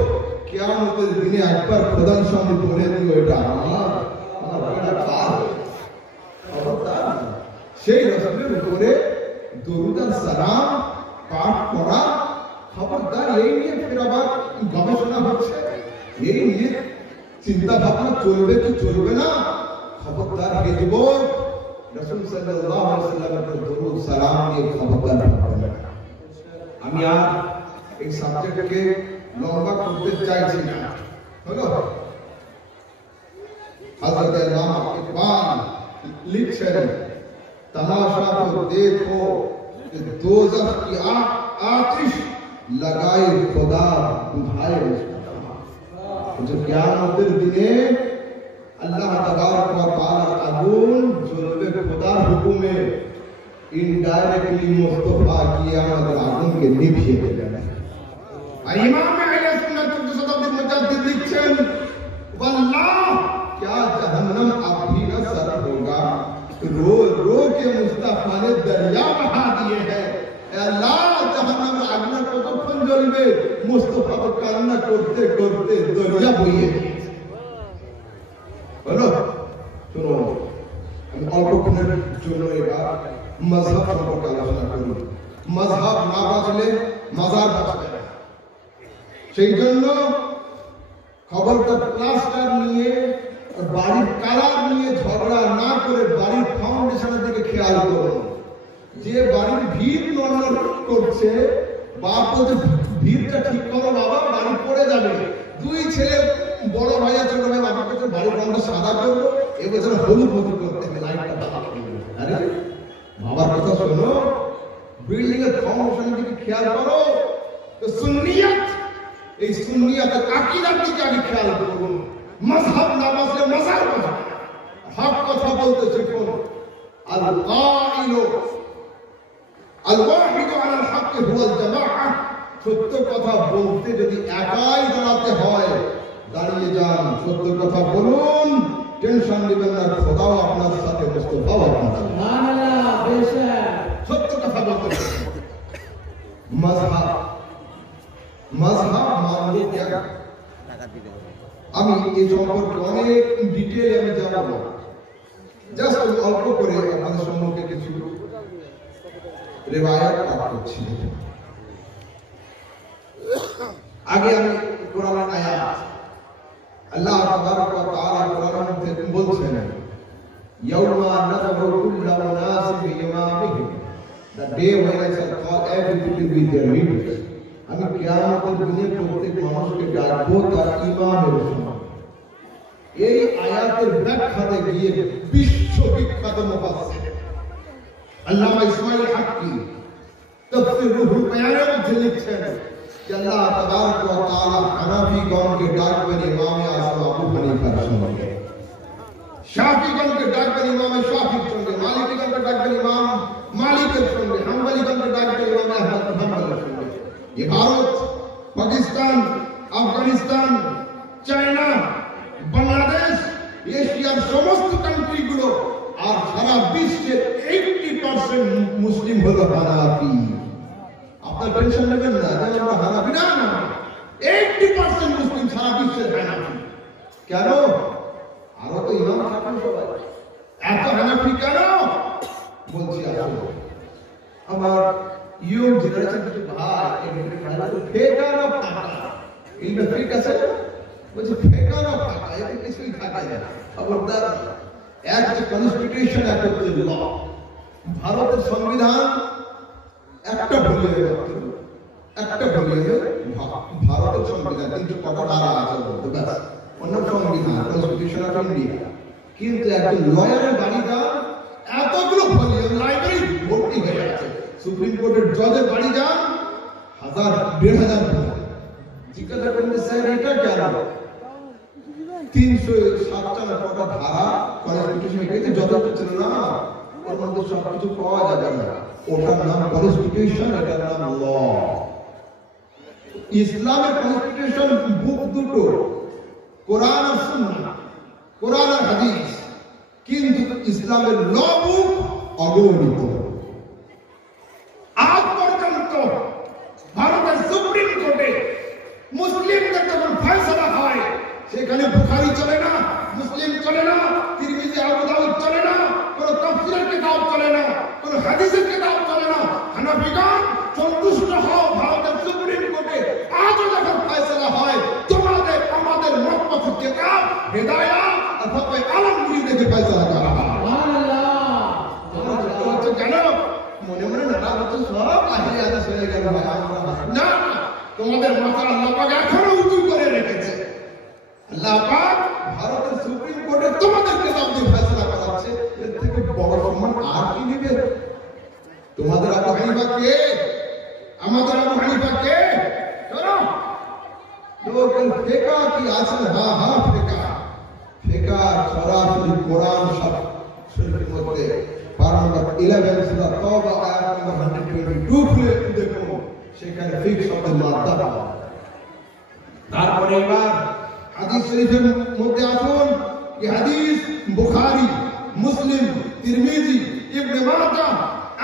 কিয়ামতের দিনে একবার খোদার সামনে বলে দিও এটা আমার বেটা পার। খবরদার, সেই রাসূলের উপরে দরুদ আর সালাম পাঠ করা, খবরদার এই নিয়ে ফির আবার গবেষণা হচ্ছে, এই নিয়ে চিন্তা ভাবনা চলবে কি চলবে না। খবরদার হে যুবক, রাসূল সাল্লাল্লাহু আলাইহি ওয়াসাল্লামের দরুদ সালাম দিয়ে খবরদার থাকবেন। আমি আর এই সাবজেক্টকে লম্বা করতে চাইছি না। হলো হযরত ইমাম ইকবাল লিখছেন, तमाशा तो देखो कि दोज़ख की आतिश लगाए खुदा बुझाए उसका। जो क़यामतेर दिने अल्लाह तबारक व तआला आগুন জ্বলবে খোদার হুকুমে ইনডাইরেক্টলি মুস্তাফা কিয়ামতের আগুনকে নিভিয়ে দেবেন। আর ইমাম আহলে সুন্নাত ওয়াল জামাতের মুজাদ্দিদ লিখছেন वल्लाह क्या जहन्नम अब भी न सर्द होगा। रो रो के मुस्तफा ने दरिया बहा दिए हैं। अल्लाह जहन्नम आगना কতক্ষণ জ্বলবে মুস্তাফা को কান্না করতে করতে দরিয়া বইয়ে দিয়েছে। বলো শুনো আমি অল্পক্ষণের জন্য এবার মাযহাব সম্পর্কে আলোচনা করব। মাযহাব না বাঁচলে মাজার বাঁচবে না। সেই জন্য খবরদার প্লাস্টার নিয়ে বাড়ির কালার নিয়ে ঝগড়া না করে বাড়ির ফাউন্ডেশনের দিকে খেয়াল করুন। যে বাড়ির ভিত নড়নড় করছে বাপ বলছে ভিতটা ঠিক করো বাবা বাড়ি পড়ে যাবে। দুই ছেলে বড় ভাই আছে ছোট ভাই বাবা বলছে বাড়ির রংটা সাদা করবো এবছর হলুদ হলুদ করতে হবে লাইটটা ভালো। আরে বাবার কথা শোনো বিল্ডিং এর ফাউন্ডেশনের দিকে খেয়াল করো। তো সুন্নিয়ত এই সুন্নিয়তের আকীদার দিকে আগে খেয়াল করুন। মাযহাব না বাঁচলে মাজার বাঁচবে। হক কথা বলতে শিখুন। আল কাইলু আল ওয়াহিদু আলাল হক হুয়াল জামাআহ। সত্য কথা বলতে যদি একাই দাঁড়াতে হয় দাঁড়িয়ে যান, সত্য কথা বলুন, টেনশন নেবেন না, খোদাও আপনার সাথে মুস্তাফাও আপনার সাথে। সুবহানাল্লাহ বেশক সত্য কথা বলতে মাযহাব মানলে क्या আমি এই সম্পর্কে অনেক ডিটেইলে আমি যাব না। জাস্ট আমি অল্প করে আপনাদের সম্মুখে কিছু রিওয়ায়াত পাঠ করছি। আগে আমি কোরআনের আয়াত আল্লাহ তাবারক ওয়া তাআলা কোরআনে থেকে বলছেন ইয়াউমা নাযরু কুল্লু উনাসিন বিইমামিহিম the day when I shall call everybody with their leaders। আমি কিয়ামতের দিনে প্রত্যেক মানুষকে ডাকবো তার ইমামের সময়। এই আয়াতের ব্যাখ্যাতে গিয়ে বিশ্ববিখ্যাত মুফাসসির আল্লামা ইসমাঈল হাক্কি তাফসীর রুহুল বায়ানের মধ্যে লিখছেন যে আল্লাহ তাবারক ওয়া তাআলা হানাফিগণকে ডাকবেন ইমামে আযম আবু হানিফার সঙ্গে, শাফিগণকে ডাকবেন ইমামে শাফির সঙ্গে, মালিকিগণকে ডাকবেন ইমাম মালিকের সঙ্গে, হাম্বলিগণকে ডাকবেন ইমাম আহমদ হাম্বলের সঙ্গে। ये भारत, पाकिस्तान, अफगानिस्तान, चाइना, बांग्लादेश, एशियार समस्त कंट्री गुलो और सारा विश्व 80% मुस्लिम হলো হানাফি। আপনার টেনশন নেবেন না যে আমরা হানাফি না, 80% মুসলিম সারা বিশ্বের হানাফি। কেন? আরো তো ইমাম থাকেন সবাই, এত হানাফি কেন বলছি আসলে আমার ইয়ং জেনারেশন কিছু ভাই এমনি ভাই ফেকা না ফাঁকা ইলমে ফিক আছে বলছে ফেকা না ফাঁকা এতে কিছুই থাকে না। খবরদার এক যে কনস্টিটিউশন একটা হচ্ছে ল, ভারতের সংবিধান একটা ভলিউমে ভারতের সংবিধান কিন্তু কটা ধারা আছে বলতে ব্যাস অন্য সংবিধান কনস্টিটিউশন অফ ইন্ডিয়া। কিন্তু একটা লয়ারের বাড়ি দাও এতগুলো ভলিউম লাইব্রেরি ভর্তি হয়ে আছে। সুপ্রিম কোর্টের জজের বাড়ি যান 1000-1500 জিজ্ঞাসা করতে স্যার এটা কেন 307টা না কটা ধারা কনস্টিটিউশনে গেছে যথেষ্ট ছিল না, ওর মধ্যে সবকিছু পাওয়া যাবে না। ওটার নাম কনস্টিটিউশন, এটার নাম ল। ইসলামের কনস্টিটিউশন বুক দুটো, কোরআন আর সুন্নাহ, কোরআন আর হাদিস। কিন্তু ইসলামের ল বুক অগণিত। আজ পর্যন্ত ভারতের সুপ্রিম কোর্টে মুসলিমদের যখন ফয়সালা হয় সেখানে বুখারী চলে না, মুসলিম চলে না, তিরমিজি আবু দাউদ চলে না, কোন তাফসীরের কিতাব চলে না, কোন হাদিসের কিতাব চলে না। হানাফিগণ সন্তুষ্ট হও ভারতের সুপ্রিম কোর্টে আজও যখন ফয়সালা হয় তোমাদের আমাদের মত কিতাব হিদায়াত অথবা আলমগীর থেকে ফয়সালা করা হয়। সুবহানাল্লাহ। তোমরা কেন মনে মনে নানা হতো সব আহলে হাদিস হয়ে গেল না, তোমাদের মাথা আল্লাহ পাক এখনো উঁচু করে রেখেছে। আল্লাহ পাক ভারতের সুপ্রিম কোর্টে তোমাদের কিতাব দিয়ে ফয়সালা করাচ্ছে, এর থেকে বড় সম্মান আর কি নেবে? তোমাদের আবু হানিফা কে? আমাদের আবু হানিফা কে? চলো लोग फेंका कि আছেন ফিকা ফিকা সরাসরি কোরআন শরীফের মধ্যে পারা নম্বর 11 সূরা তওবা আয়াত নম্বর 122 খুলে দেখুন সেখানে ফিক শব্দের মাত্রা পাওয়া যায়। তারপরে এবার হাদিস শরীফের মধ্যে আসুন এই হাদিস বুখারী মুসলিম তিরমিজি ইবনে মাজাহ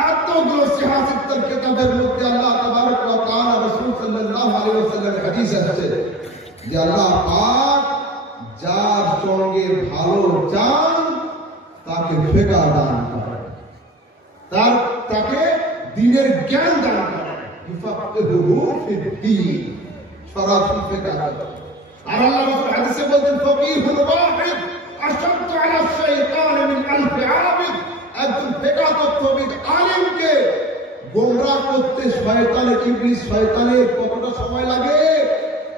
এতগুলো সিহাসিত্তার কিতাবের মধ্যে আল্লাহ তাবারক ওয়া তাআলা রাসূল সাল্লাল্লাহু আলাইহি ওয়াসাল্লামের হাদিস আছে যে আল্লাহ পাক যার সঙ্গে ভালো চান তাকে ফিকা দান করেন, তাকে দ্বীনের জ্ঞান দান করেন, ইফাক্কিহুহু ফিদ্দীন, সরাসরি ফিকা দান। আর আল্লাহ রাসূল হাদিসে বলেন ফাকিহুল ওয়াহিদ আশাদ্দু আলা শাইতান মিন আলফি আবিদ। একজন ফিকা তত্ত্ববিদ আলেমকে গোমরাহ করতে শয়তানের ইবলিস শয়তানের কতটা সময় লাগে?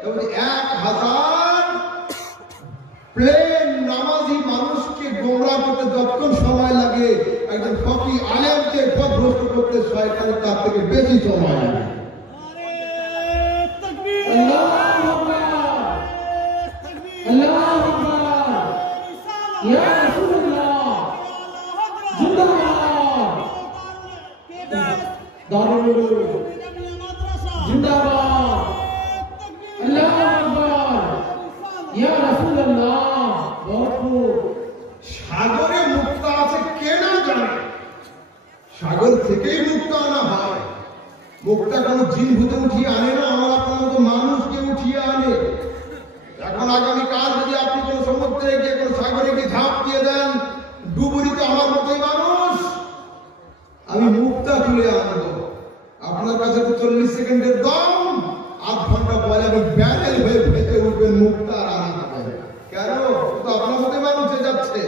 তবে 1000 প্লেন নামাজি মানুষকে গোমরাহ করতে যতক্ষণ সময় লাগে একজন ফকি আলেমকে পথভ্রষ্ট করতে শয়তানের তার থেকে বেশি সময় লাগে। আল্লাহু আকবার, আল্লাহু আকবার, ইয়া রাসূলুল্লাহ জিন্দাবাদ, দারুল জিন্দাবাদ, আল্লাহু আকবার, ইয়া রাসূলুল্লাহ। সাগরে মুক্তা আছে কে না জানে? সাগর থেকেই মুক্তা আনা হয়। মুক্তা কোনো জিন ভূতে উঠিয়ে আনে না, আমার আপনার মতো মানুষকে উঠিয়ে আনে। এখন আগামীকাল যদি আপনি কোনো সমুদ্রে গিয়ে কোনো সাগরে গিয়ে ঝাঁপ দিয়ে দেন, ডুবুরি তো আমার মতোই মানুষ, আমি মুক্তা তুলে আনবো। আপনার কাছে তো 40 সেকেন্ডের দম, আধ ঘন্টা পরে আমি ব্যারেল হয়ে ভেসে উঠবেন, মুক্তা আর আনা হবে কেন? তো আপনার মতোই মানুষ হয়ে যাচ্ছে।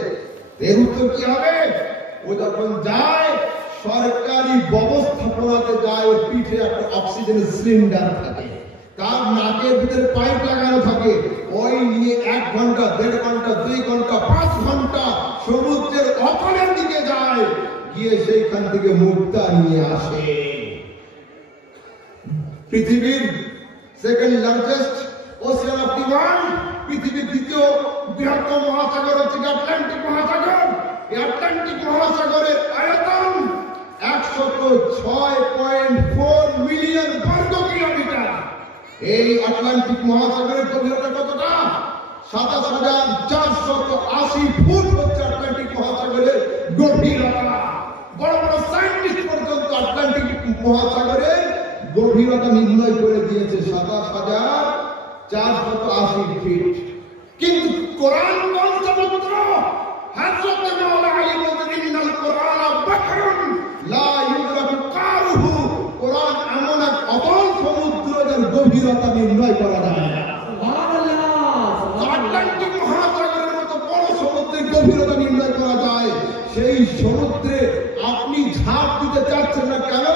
এর উত্তর কি হবে? ও যখন যায় সরকারি ব্যবস্থাপনাতে যায়, ওর পিঠে একটা অক্সিজেনের সিলিন্ডার থাকে, তার নাকের ভিতরে পাইপ লাগানো থাকে, ওই নিয়ে 1 ঘন্টা 1.5 ঘন্টা 2 ঘন্টা 5 ঘন্টা সমুদ্রের অতলের দিকে যায়, গিয়ে সেইখান থেকে মুক্তা নিয়ে আসে। পৃথিবীর second largest Ocean of the world, পৃথিবীর দ্বিতীয় বৃহত্তম মহাসাগর হচ্ছে আটলান্টিক মহাসাগর। এই আটলান্টিক মহাসাগরের আয়তন 106.4 মিলিয়ন বর্গ কিলোমিটার। এই আটলান্টিক মহাসাগরের গভীরতা কতটা? 27,480 ফুট হচ্ছে আটলান্টিক মহাসাগরের গভীরতা। বড় বড় সায়েন্টিস্ট পর্যন্ত আটলান্টিক মহাসাগরের গভীরতা নির্ণয় করে দিয়েছে 27,480 ফিট। কিন্তু কোরআন কোন সমুদ্র? হযরত মাওলানা আলী বলেন ইন্নাল কোরআনা বাহরুন লা ইউদরাকু কারুহু। কোরআন এমন এক অতল সমুদ্র যার গভীরতা নির্ণয় করা যায় না। সুবহানাল্লাহ। আটলান্টিক মহাসাগরের মতো বড় সমুদ্রের গভীরতা নির্ণয় করা যায়। সেই সমুদ্রে আপনি ঝাঁপ দিতে চাচ্ছেন না কেন?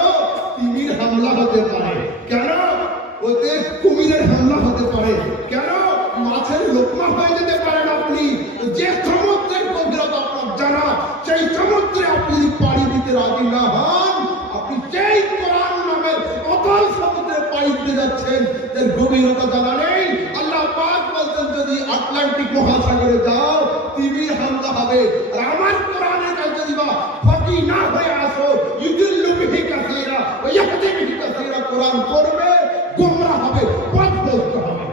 তিমির হামলা হতে পারে কেন? ওতে কুমিরের হামলা হতে পারে কেন? মাছের লোকমা হয়ে যেতে পারেন আপনি। যে সমুদ্রের গভীরতা আপনার জানা, সেই সমুদ্রে আপনি যদি পাড়ি দিতে রাজি না হন, আপনি যেই কোরআন নামের অতল সমুদ্রে পাড়ি দিতে যাচ্ছেন, এর গভীরতা জানা নেই। আল্লাহ পাক বলতেন যদি আটলান্টিক মহাসাগরে যাও তিমির হামলা হবে। আর আমার কোরআনের কাছে যদি বা ফকি না হয়ে আসো, ইউদিল্লু বিহি কাসীরা ওয়া ইয়াহদি বিহি কাসীরা, কোরআন পড়বে গোমরাহ হবে, পথভ্রষ্ট হবে।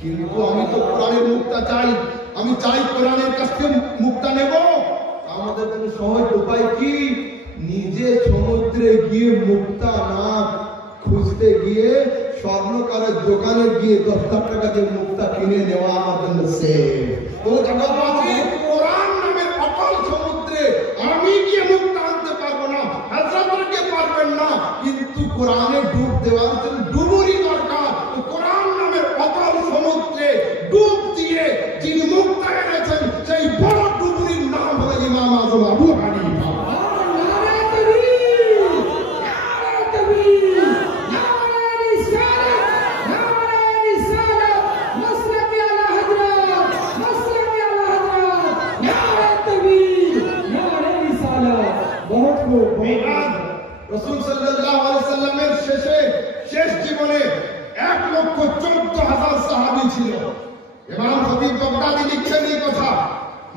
কিন্তু আমি তো কোরআনের মুক্তা চাই, আমি চাই কোরআনের কাছ থেকে মুক্তা নেব। আমাদের জন্য সহজ উপায় কি? নিজে সমুদ্রে গিয়ে মুক্তা না খুঁজতে গিয়ে স্বর্ণকারের দোকানে গিয়ে 10,000 টাকা দিয়ে মুক্তা কিনে নেওয়া আমার জন্য সেফ। ও জগৎবাসী, কোরআন নামের অতল সমুদ্রে আমি গিয়ে মুক্তা আনতে পারবো না, হযরতরা গিয়ে পারবেন না, কিন্তু কোরআনে ডুব দেওয়ার জন্য ডুবুরি দরকার। কোরআন নামের অতল সমুদ্রে ডুব দিয়ে যিনি মুক্তা এনেছেন, সেই বড় ডুবুরির নাম হলো ইমাম আযম আবু হানিফা।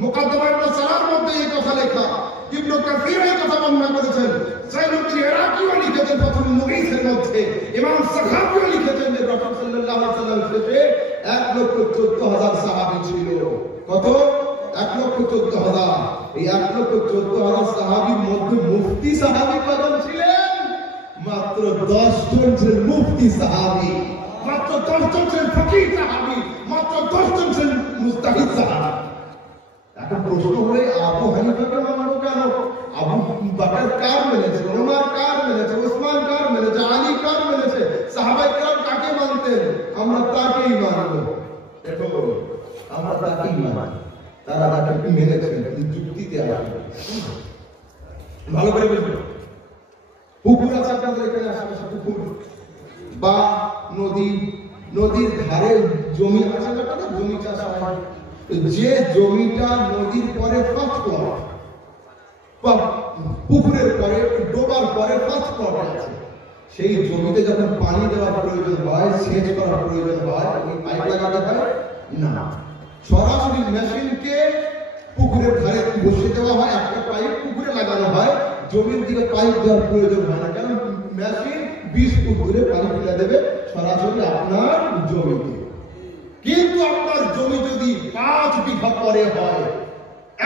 মুকাদ্দমা ইবনে সালার মধ্যে এই কথা লেখা, ইবনে কাসির এই কথা বর্ণনা করেছেন, সাইয়্যিদুল ইরাকিও লিখেছেন প্রথম মুগীসের মধ্যে, ইমাম সাখাবিও লিখেছেন যে রাসূল সাল্লাল্লাহু আলাইহি ওয়াসাল্লাম শেষে 1,14,000 সাহাবী ছিল। কত? 1,14,000। এই 1,14,000 সাহাবীর মধ্যে মুফতি সাহাবী কজন ছিলেন? মাত্র 10 জন ছিলেন মুফতি সাহাবী, মাত্র 10 জন ছিলেন ফকিহ সাহাবী, মাত্র 10 জন ছিলেন মুজতাহিদ সাহাবী। এখন প্রশ্ন হলে আবু হানিফাকে মানবো কেন? আবু বকর কার মেনেছে, ওমর কার মেনেছে, ওসমান কার মেনেছে, আলী কার মেনেছে, সাহাবায়ে কেরাম কাকে মানতেন? আমরা তাকেই মানবো। দেখো আমরা তাকেই মানি, তারা তাকে মেনেছেন, যুক্তিতে আসবে। ভালো করে বুঝবেন, পুকুর আছে আপনাদের এখানে, আশেপাশে পুকুর বা নদী, নদীর ধারে জমি আছে, জমি চাষ হয়। যে জমিটা নদীর পরে 5 প্লট বা পুকুরের পরে ডোবার পরে 5 প্লট আছে, সেই জমিতে যখন পানি দেওয়ার প্রয়োজন হয়, সেচ করার প্রয়োজন হয়, ওই পাইপ লাগাতে হয় না, সরাসরি মেশিনকে পুকুরের ধারে বসিয়ে দেওয়া হয়, একটা পাইপ পুকুরে লাগানো হয়, জমির দিকে পাইপ দেওয়ার প্রয়োজন হয় না, কারণ মেশিন 20 ফুট দূরে পানি ফেলে দেবে সরাসরি আপনার জমিতে। কিন্তু আপনার জমি যদি 5 বিঘা পরে হয়,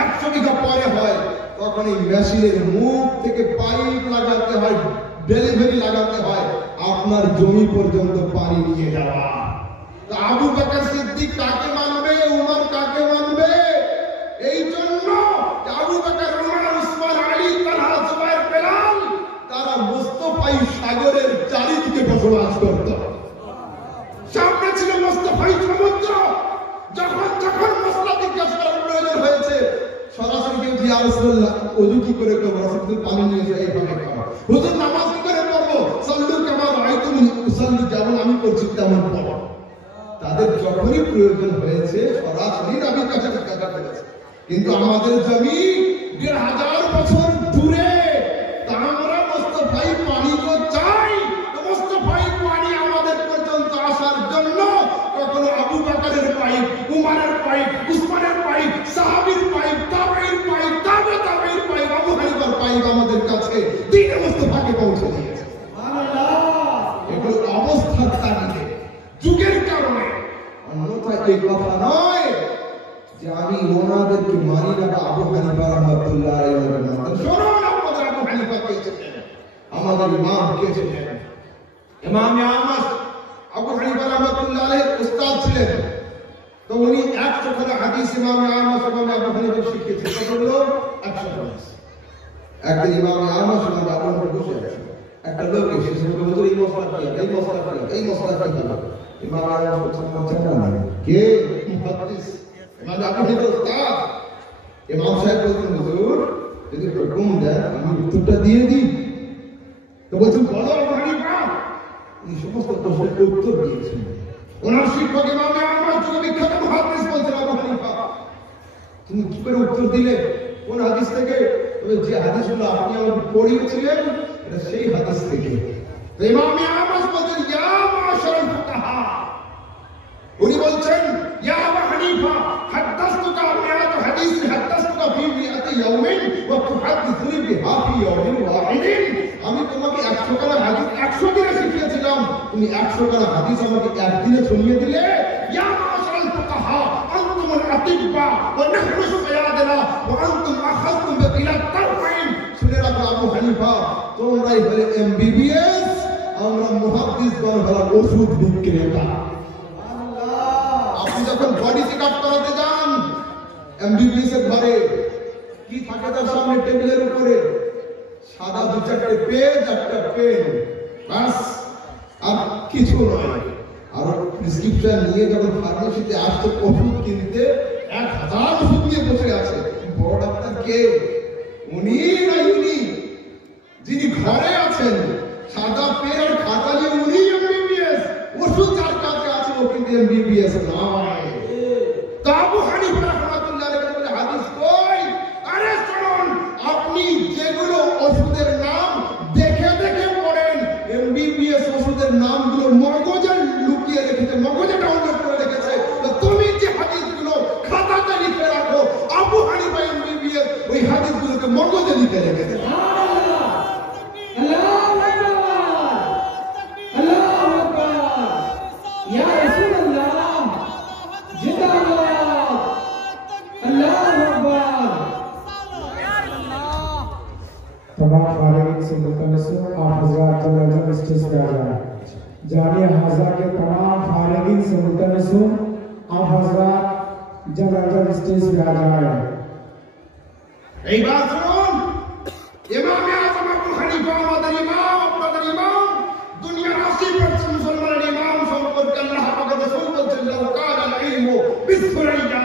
100 বিঘা পরে হয়, তখন এই মেশিনের মুখ থেকে পাইপ লাগাতে হয়, ডেলিভারি লাগাতে হয়, আপনার জমি পর্যন্ত পানি নিয়ে যাওয়া। তো আবু বকর সিদ্দিক কাকে মানবে, উমর কাকে মানবে? এই জন্য আবু বকর, উমর, উসমান, আলী, তালহা, জুবায়ের, বেলাল তারা মুস্তাফাই সাগরের চারিদিকে বসবাস করত। সামনে ছিল মুস্তাফাই সমুদ্র, যখন যখন মশলা জিজ্ঞাসা করার প্রয়োজন হয়েছে সরাসরি কেউ ইয়া রাসূলুল্লাহ ওযু কি করে করব, রাসূল পানি নিয়ে যায় এইভাবে খাও, হুজুর নামাজ কি করে পড়বো, সাল্লু কামা রাআইতুমুনি উসাল্লি, যেমন আমি করছি তেমন পড়ো। তাদের যখনই প্রয়োজন হয়েছে সরাসরি নবীর কাছে জিজ্ঞাসা করেছে। কিন্তু আমাদের জমি 1,500 বছর দূরে, তা আমরা মুস্তাফাই পানি তো চাই, তো মুস্তাফাই পানি আমাদের পর্যন্ত আসার জন্য কখনো আবু বকরের পাইপ, উমরের পাইপ, উসমানের পাইপ, সাহাবীর পাইপ, তাবেঈর পাইপ, তাবেঈর পাইপ, আবু হানিফার পাইপ আমাদের কাছে দ্বীনে মুস্তাফাকে পৌঁছে দিয়েছে। সুবহানাল্লাহ। এগুলো অবস্থার তাগিদে, যুগের কারণে, অন্যথায় এই কথা নয় যে আমি ওনাদেরকে মানি না, আবু হানিফা রাহমাতুল্লাহ আলাইহি মানেন। শুনুন, আমাদের আবু হানিফা কে ছিলেন, আমাদের ইমাম কে ছিলেন? ইমাম আহমদ আবু হানিফা রাহমাতুল্লাহ আলাইহির উস্তাদ ছিলেন। তো উনি 100 খানা হাদিস ইমাম আহমদ এবং আবু হানিফা শিখিয়েছেন। কতগুলো? 100 হাদিস। একদিন ইমাম আহমদ সাহেব আবু হানিফা বসে আছেন, একটা লোক এসে বলল এই মশলা কি, এই মশলা কি, এই মশলা কি। ইমাম আহমদ বলছেন কে? মুহাদ্দিস ইমাম আবু হানিফা উস্তাদ। ইমাম সাহেব বলছেন হুজুর যদি হুকুম দেন আমি উত্তরটা দিয়ে দিই। তো বলছেন বলো আবু হানিফা। এই সমস্ত প্রশ্নের উত্তর দিয়েছেন। ওনার শিক্ষক ইমাম আহমদ যুগে বিখ্যাত মুহাদ্দিস বলছেন আবু হানিফা তুমি কি করে উত্তর দিলে, কোন হাদিস থেকে? তবে যে হাদিসগুলো আপনি আমাকে পড়িয়েছিলেন এটা সেই হাদিস থেকে। তো ইমাম আহমদ বলছেন ইয়া মাশারাল ফুকাহা, উনি বলছেন ইয়া আবু হানিফা হাদাসতুকা মিআত হাদিস, হাদাসতুকা ফি মিআতি ইয়াউমিন ওয়া তুহাদ্দিসুনি বিহা ফি ইয়াউমিন ওয়াহিদিন। আমি তোমাকে 100 খানা হাদিস 100 দিনে শিখিয়েছিলাম, তুমি 100 খানা হাদিস আমাকে একদিনে শুনিয়ে দিলে। ইয়া মাশারাল ফুকাহা আনতুমুল আতিব্বা ওয়া নাহরুসু বিয়াদিনা ওয়া আনতুম আখাযতুম বিকিলাত তারফাইন। শুনে রাখো আবু হানিফা, তোমরাই হলে এমবিবিএস, আমরা মুহাদ্দিসগণ হলাম ওষুধ বিক্রেতা। আপনি যখন বডি চেকআপ করাতে যান এমবিবিএস এর ঘরে, কি থাকে তার সামনে টেবিলের উপরে? সাদা 2-4টে পেজ, একটা পেন, বাস, আর কিছু নয়। আর প্রেসক্রিপশন নিয়ে যখন ফার্মেসিতে আসছে ওষুধ কিনতে, 1000 ওষুধ নিয়ে বসে আছে। বড় ডাক্তার কে? উনি না ইনি? যিনি ঘরে আছেন সাদা পেন আর খাতা নিয়ে, উনি এমবিবিএস। ওষুধ যার কাছে আছে ও কিন্তু এমবিবিএস নয়। তো আবু হানিফা রাহমাতুল্লাহ আলাইহি বলে হাদিস কই? আরে শুনুন, আপনি যেগুলো ওষুধের নাম দেখে দেখে পড়েন, এমবিবিএস ওষুধের নামগুলো মগজে লুকিয়ে রেখেছে, মগজে ডাউনলোড করে রেখেছে। তো তুমি যে হাদিসগুলো খাতাতে লিখে রাখো, আবু तमाम फारिगीन से मुतलस हूं, आप हजरात जल्द स्टेज पे आ जाएं। जामिया हाज़ा के तमाम फारिगीन से मुतलस हूं, आप हजरात जल्द स्टेज पे आ जाएं। এই বাত শুনুন, ইমাম আযম আবু হানিফা আমাদের ইমাম, আপনাদের ইমাম, দুনিয়ার 80% মুসলমানের ইমাম সম্পর্কে আল্লাহ পাক রাসূল বলেছেন, লাউ কানা ইলমু বিসুরাইয়া,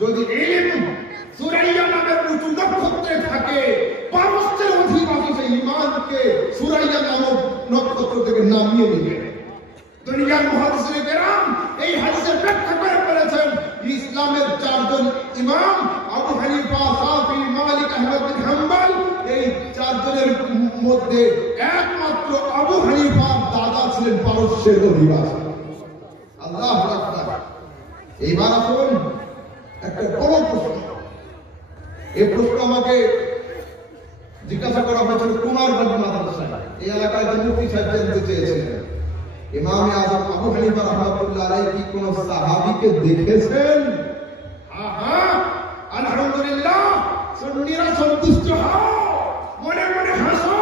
যদি ইলম সুরাইয়া নামের উঁচু নক্ষত্রে থাকে, পারস্যের অধিবাসী সেই ইমানকে সুরাইয়া নামক নক্ষত্র থেকে নামিয়ে দিবে। দুনিয়ার মুহাদ্দিসিনে কেরাম এই হাদিসের ব্যাখ্যা করে বলেছেন, ইসলামের চারজন ইমাম আবু হানিফা, শাফি, মালিক, আহমদ বিন হাম্বল, এই চারজনের মধ্যে একমাত্র আবু হানিফার দাদা ছিলেন পারস্যের অধিবাসী। আল্লাহু আকবার। এইবার আসুন একটা বড় প্রশ্ন। এই প্রশ্ন আমাকে জিজ্ঞাসা করা হয়েছিল কুমারগঞ্জ মাদ্রাসায়। এই এলাকায় মুফতি সাহেব জানতে চেয়েছিলেন, ইমাম আযম আবু হানিফা রাহমাতুল্লাহ আলাইহি কি কোন সাহাবীকে দেখেছেন? হ্যাঁ, আলহামদুলিল্লাহ, সুন্নিরা সন্তুষ্ট হও, মনে মনে হাসো।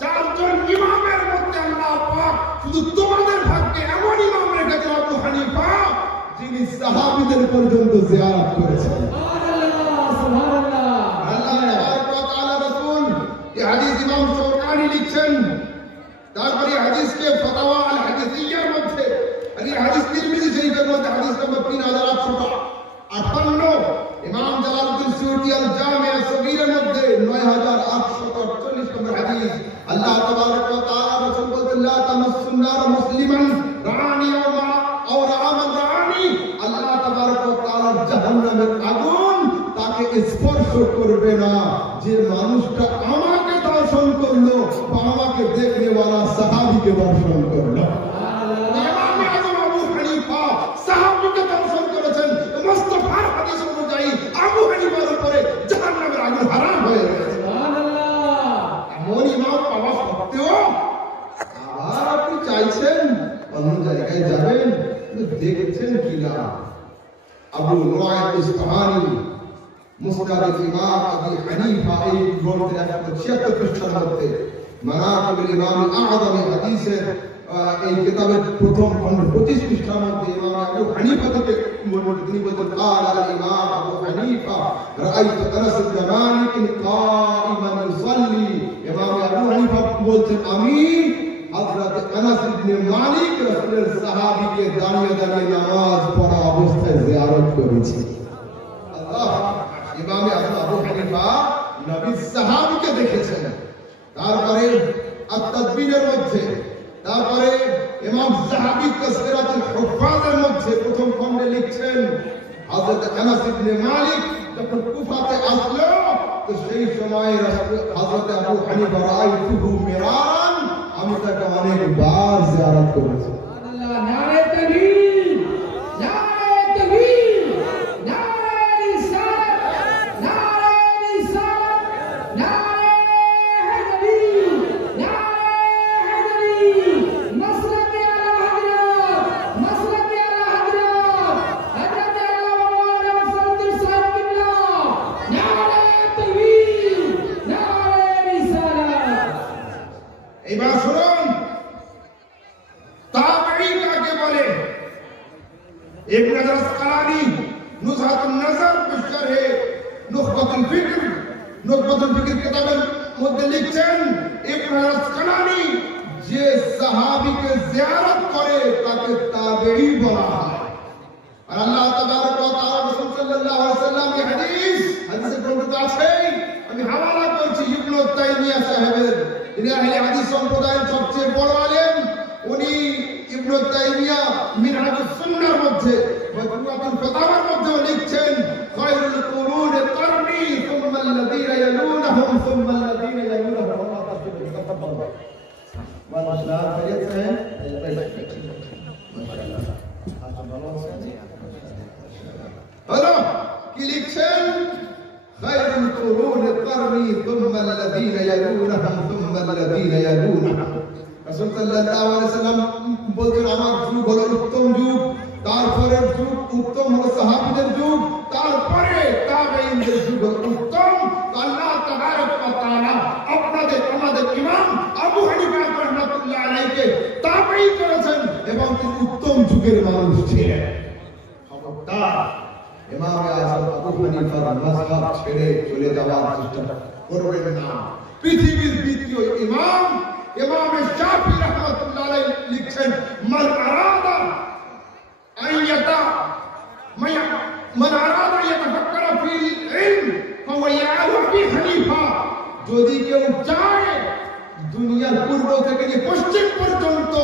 চারজন ইমামের মধ্যে আল্লাহ পাক শুধু তোমাদের ভাগ্যে এমন ইমাম রেখেছেন আবু হানিফা, যিনি সাহাবীদের পর্যন্ত জিয়ারত করেছেন। সুবহানাল্লাহ, সুবহানাল্লাহ। আল্লাহ তাবারক ওয়া তাআলা রাসূল এই হাদিস ইমাম শৌকানি লিখছেন। তারপরে হাদিসকে ফতোয়া আল হাদিসিয়ার মধ্যে, আর এই হাদিস তিরমিজি শরীফের মধ্যে হাদিস নম্বর 3858, ইমাম জালালউদ্দিন সুয়ুতি আল জামিআ সগীরের মধ্যে 9848 নম্বর হাদিস। আল্লাহ তাবারক ওয়া তাআলা রাসূল বলেন, লা তামাসসুন নার মুসলিমান রাআনি আও রাআমান রাআনি, আল্লাহ তাবারক ওয়া তাআলা জাহান্নামের আগুন তাকে স্পর্শ করবে না যে মানুষটা আমাকে দর্শন করলো বা আমাকে দেখনেওয়ালা সাহাবীকে দর্শন করলো। ইমাম আযম আবু হানিফা সাহাবীকে দর্শন করেছেন। মুস্তাফার হাদিস অনুযায়ী আবু হানিফার উপরে জাহান্নামের আগুন হারাম হয়ে গেছে। সুবহানাল্লাহ। এমন ইমাম পাওয়া সত্ত্বেও আবার আপনি চাইছেন অন্য জায়গায় যাবেন, কিন্তু দেখছেন কিনা? আবু নুআইম ইসফাহানি মুসনাদ ইমাম আবু হানিফা এই গ্রন্থের 176 পৃষ্ঠার মধ্যে মানাকিবুল ইমাম আযম হাদিসের এই কিতাবের প্রথম খণ্ড 25 পৃষ্ঠার মধ্যে ইমাম আবু হানিফা থেকে তিনি বলেন, قال الامام ابو حنيفه رايت انس بن مالك قائما يصلي। ইমাম আবু হানিফা বলছেন, আমি হযরত আনাস ইবনে মালিক রাসূলের সাহাবীকে দাঁড়িয়ে দাঁড়িয়ে নামাজ পড়া অবস্থায় জিয়ারত করেছি। আল্লাহ। ইমাম আযম আবু হানিফা নবীর সাহাবীকে দেখেছেন। তারপরে আত-তাদবিনের মধ্যে, তারপরে ইমাম যাহাবী তাসকিরাতুল হুফাজের মধ্যে প্রথম খণ্ডে লিখছেন, হযরত আনাস ইবনে মালিক যখন কুফাতে আসলো তো সেই সময় হযরত আবু হানিফা রাআইতুহু মিরান, আমি তাকে অনেকবার জিয়ারত করেছি। সুবহানাল্লাহ। নারে তাকবীর, নারে তাকবীর, নারে রিসালাত, নারে রিসালাত, নারে হায়দারি, নারে হায়দারি, মাসলাকে আলা হযরত, মাসলাকে আলা হযরত, হযরত আল্লামা মাওলানা মুফতি সাহেব কিবলা, নারে তাকবীর, নারে রিসালাত। এইবার শুনুন, তাবেঈ কাকে বলে? ইবনে আসকালানি নুজহাতুন নজর বিশরহে নুখবাতুল ফিকর কিতাবের মধ্যে লিখছেন, ইবনে আসকালানি যে সাহাবীকে জিয়ারত করে তাকে তাবেঈ বলা হয়। আর আল্লাহ তাবারক ওয়া তাআলা রাসূল সাল্লাল্লাহু আলাইহি ওয়াসাল্লাম এই হাদিসে প্রমাণিত আছে। আমি হাওয়ালা করছি ইবনে তাইমিয়া সাহেবের, যিনি আহলে হাদিস সম্প্রদায়ের সবচেয়ে বড় আলেম। উনি ইবনে তাইমিয়া মিনহাজুস সুন্নাহর মধ্যে, মজমুআতুল ফাতাওয়ার মধ্যে লিখছেন, খায়রুল কুরুনি কারনি সুম্মা আল্লাযীনা ইয়ালুনহুম সুম্মা আল্লাযীনা ইয়ালুনহুম। মাশাআল্লাহ। হলো কি লিখছেন? খায়রুল কুরুনি কারনি সুম্মা আল্লাযীনা ইয়ালুনহুম সুম্মা আল্লাযীনা ইয়ালুনহুম। রাসূল সাল্লাল্লাহু আলাইহি ওয়াসাল্লাম বলছেন, আমার যুগ হলো উত্তম যুগ, তারপরের যুগ উত্তম হলো সাহাবীদের যুগ, তারপরে তাবেঈনদের যুগ উত্তম। আল্লাহ তাবারক ওয়া তাআলা ইমাম আযম আবু হানিফার মাযহাব ছেড়ে চলে যাওয়ার চেষ্টা করবেন না। পৃথিবীর দ্বিতীয় ইমাম ইমাম শাফি রাহমাতুল্লাহ আলাইহি লিখছেন, মান আরাদা আইয়াতা মান আরাদা ইয়াতাফাক্কারা ফিল ইলম ফাওয়া ইয়ালু আবি হানিফা। যদি কেউ চায় দুনিয়ার পূর্ব থেকে নিয়ে পশ্চিম পর্যন্ত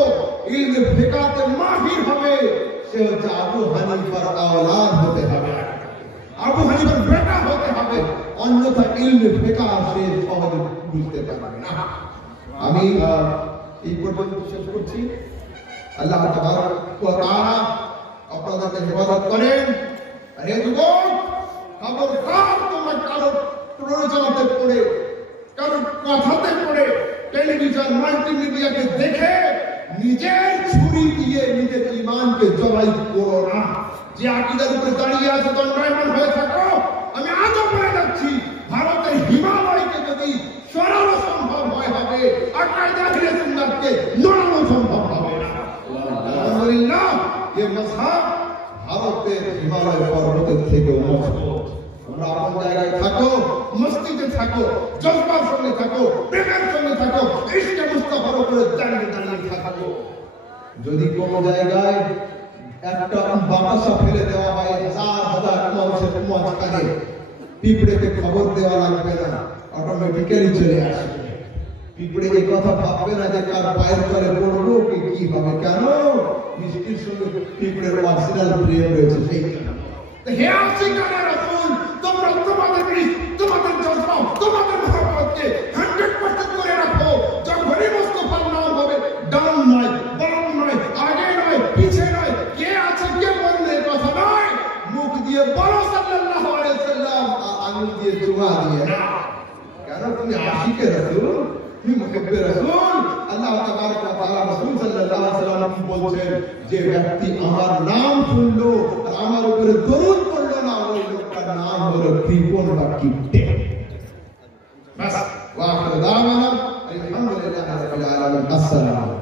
ইলমে ফিকহাতে মাহির হবে, সে হচ্ছে আবু হানিফার আওলাদ হতে হবে, আবু হানিফার বেটা হতে হবে, অন্যথা ইলমে ফিকহ সে সহজে বুঝতে পারবে না। আমি এই পর্যন্ত শেষ করছি। আল্লাহ তাবারক ওয়া তাআলা আপনাদেরকে হেফাজত করেন। আরে যুবক, খবরদার তোমরা কারো প্ররোচনাতে পড়ে, কারো কথাতে পড়ে, টেলিভিশন মাল্টিমিডিয়াকে দেখে নিজের ছুরি দিয়ে নিজের ঈমানকে জবাই করো না। যে আকীদার উপরে দাঁড়িয়ে আছে দণ্ডায়মান হয়ে থাকো। আমি আজও বলে যাচ্ছি, ভারতের হিমালয়কে যদি সরানো সম্ভব হয় হবে, আকায়েদে আহলে সুন্নাতকে নড়ানো সম্ভব হবে না। আলহামদুলিল্লাহ, এই মাযহাব ভারতের হিমালয় পর্বতের থেকে মজবুত। তোমরা আপন জায়গায় থাকো, মসজিদে থাকো, জজবার সঙ্গে থাকো, প্রেমের সঙ্গে থাকো, ইশকে মুস্তাফার উপরে দাঁড়িয়ে দাঁড়িয়ে থাকো। যদি কোনো জায়গায় একটা বাতাসা ফেলে দেওয়া হয় হাজার হাজার মানুষের মাঝখানে, পিঁপড়েকে খবর দেওয়া লাগবে না, অটোমেটিক্যালি চলে আসবে। পিঁপড়ে এই কথা ভাববে না যে কার পায়ের তলে পড়বো কি হবে। কেন? মিষ্টির সঙ্গে পিঁপড়ের অরিজিনাল প্রেম রয়েছে সেই কারণে। হে আশিকানে রাসূল, তোমরা তোমাদের জজবা, তোমাদের মহব্বতকে 100% করে রাখো। যখনই মুস্তাফার নাম হবে, ডান নয়, বাম নয়, আগে নয়, পিছে নয়, কে আছে কে বললে কথা নয়, মুখ দিয়ে বলো সাল্লাল্লাহু আলাইহি ওয়াসাল্লাম, আর আঙ্গুল দিয়ে চুমা দিয়ে না। কেন? তুমি আশিকে রাসূল, তুমি মুহিব্বে রাসূল। আল্লাহ তাবারক ওয়া তাআলা রাসূল সাল্লাল্লাহু আলাইহি ওয়াসাল্লাম বলছেন, যে ব্যক্তি আমার নাম শুনলো আর আমার উপরে দরুদ পড়লো না, ওই লোকটার নাম হলো কৃপণ বা কিপটে। বাস, ওয়া আখিরু দাওয়ানা আলহামদুলিল্লাহি রাব্বিল আলামিন। আসসালামু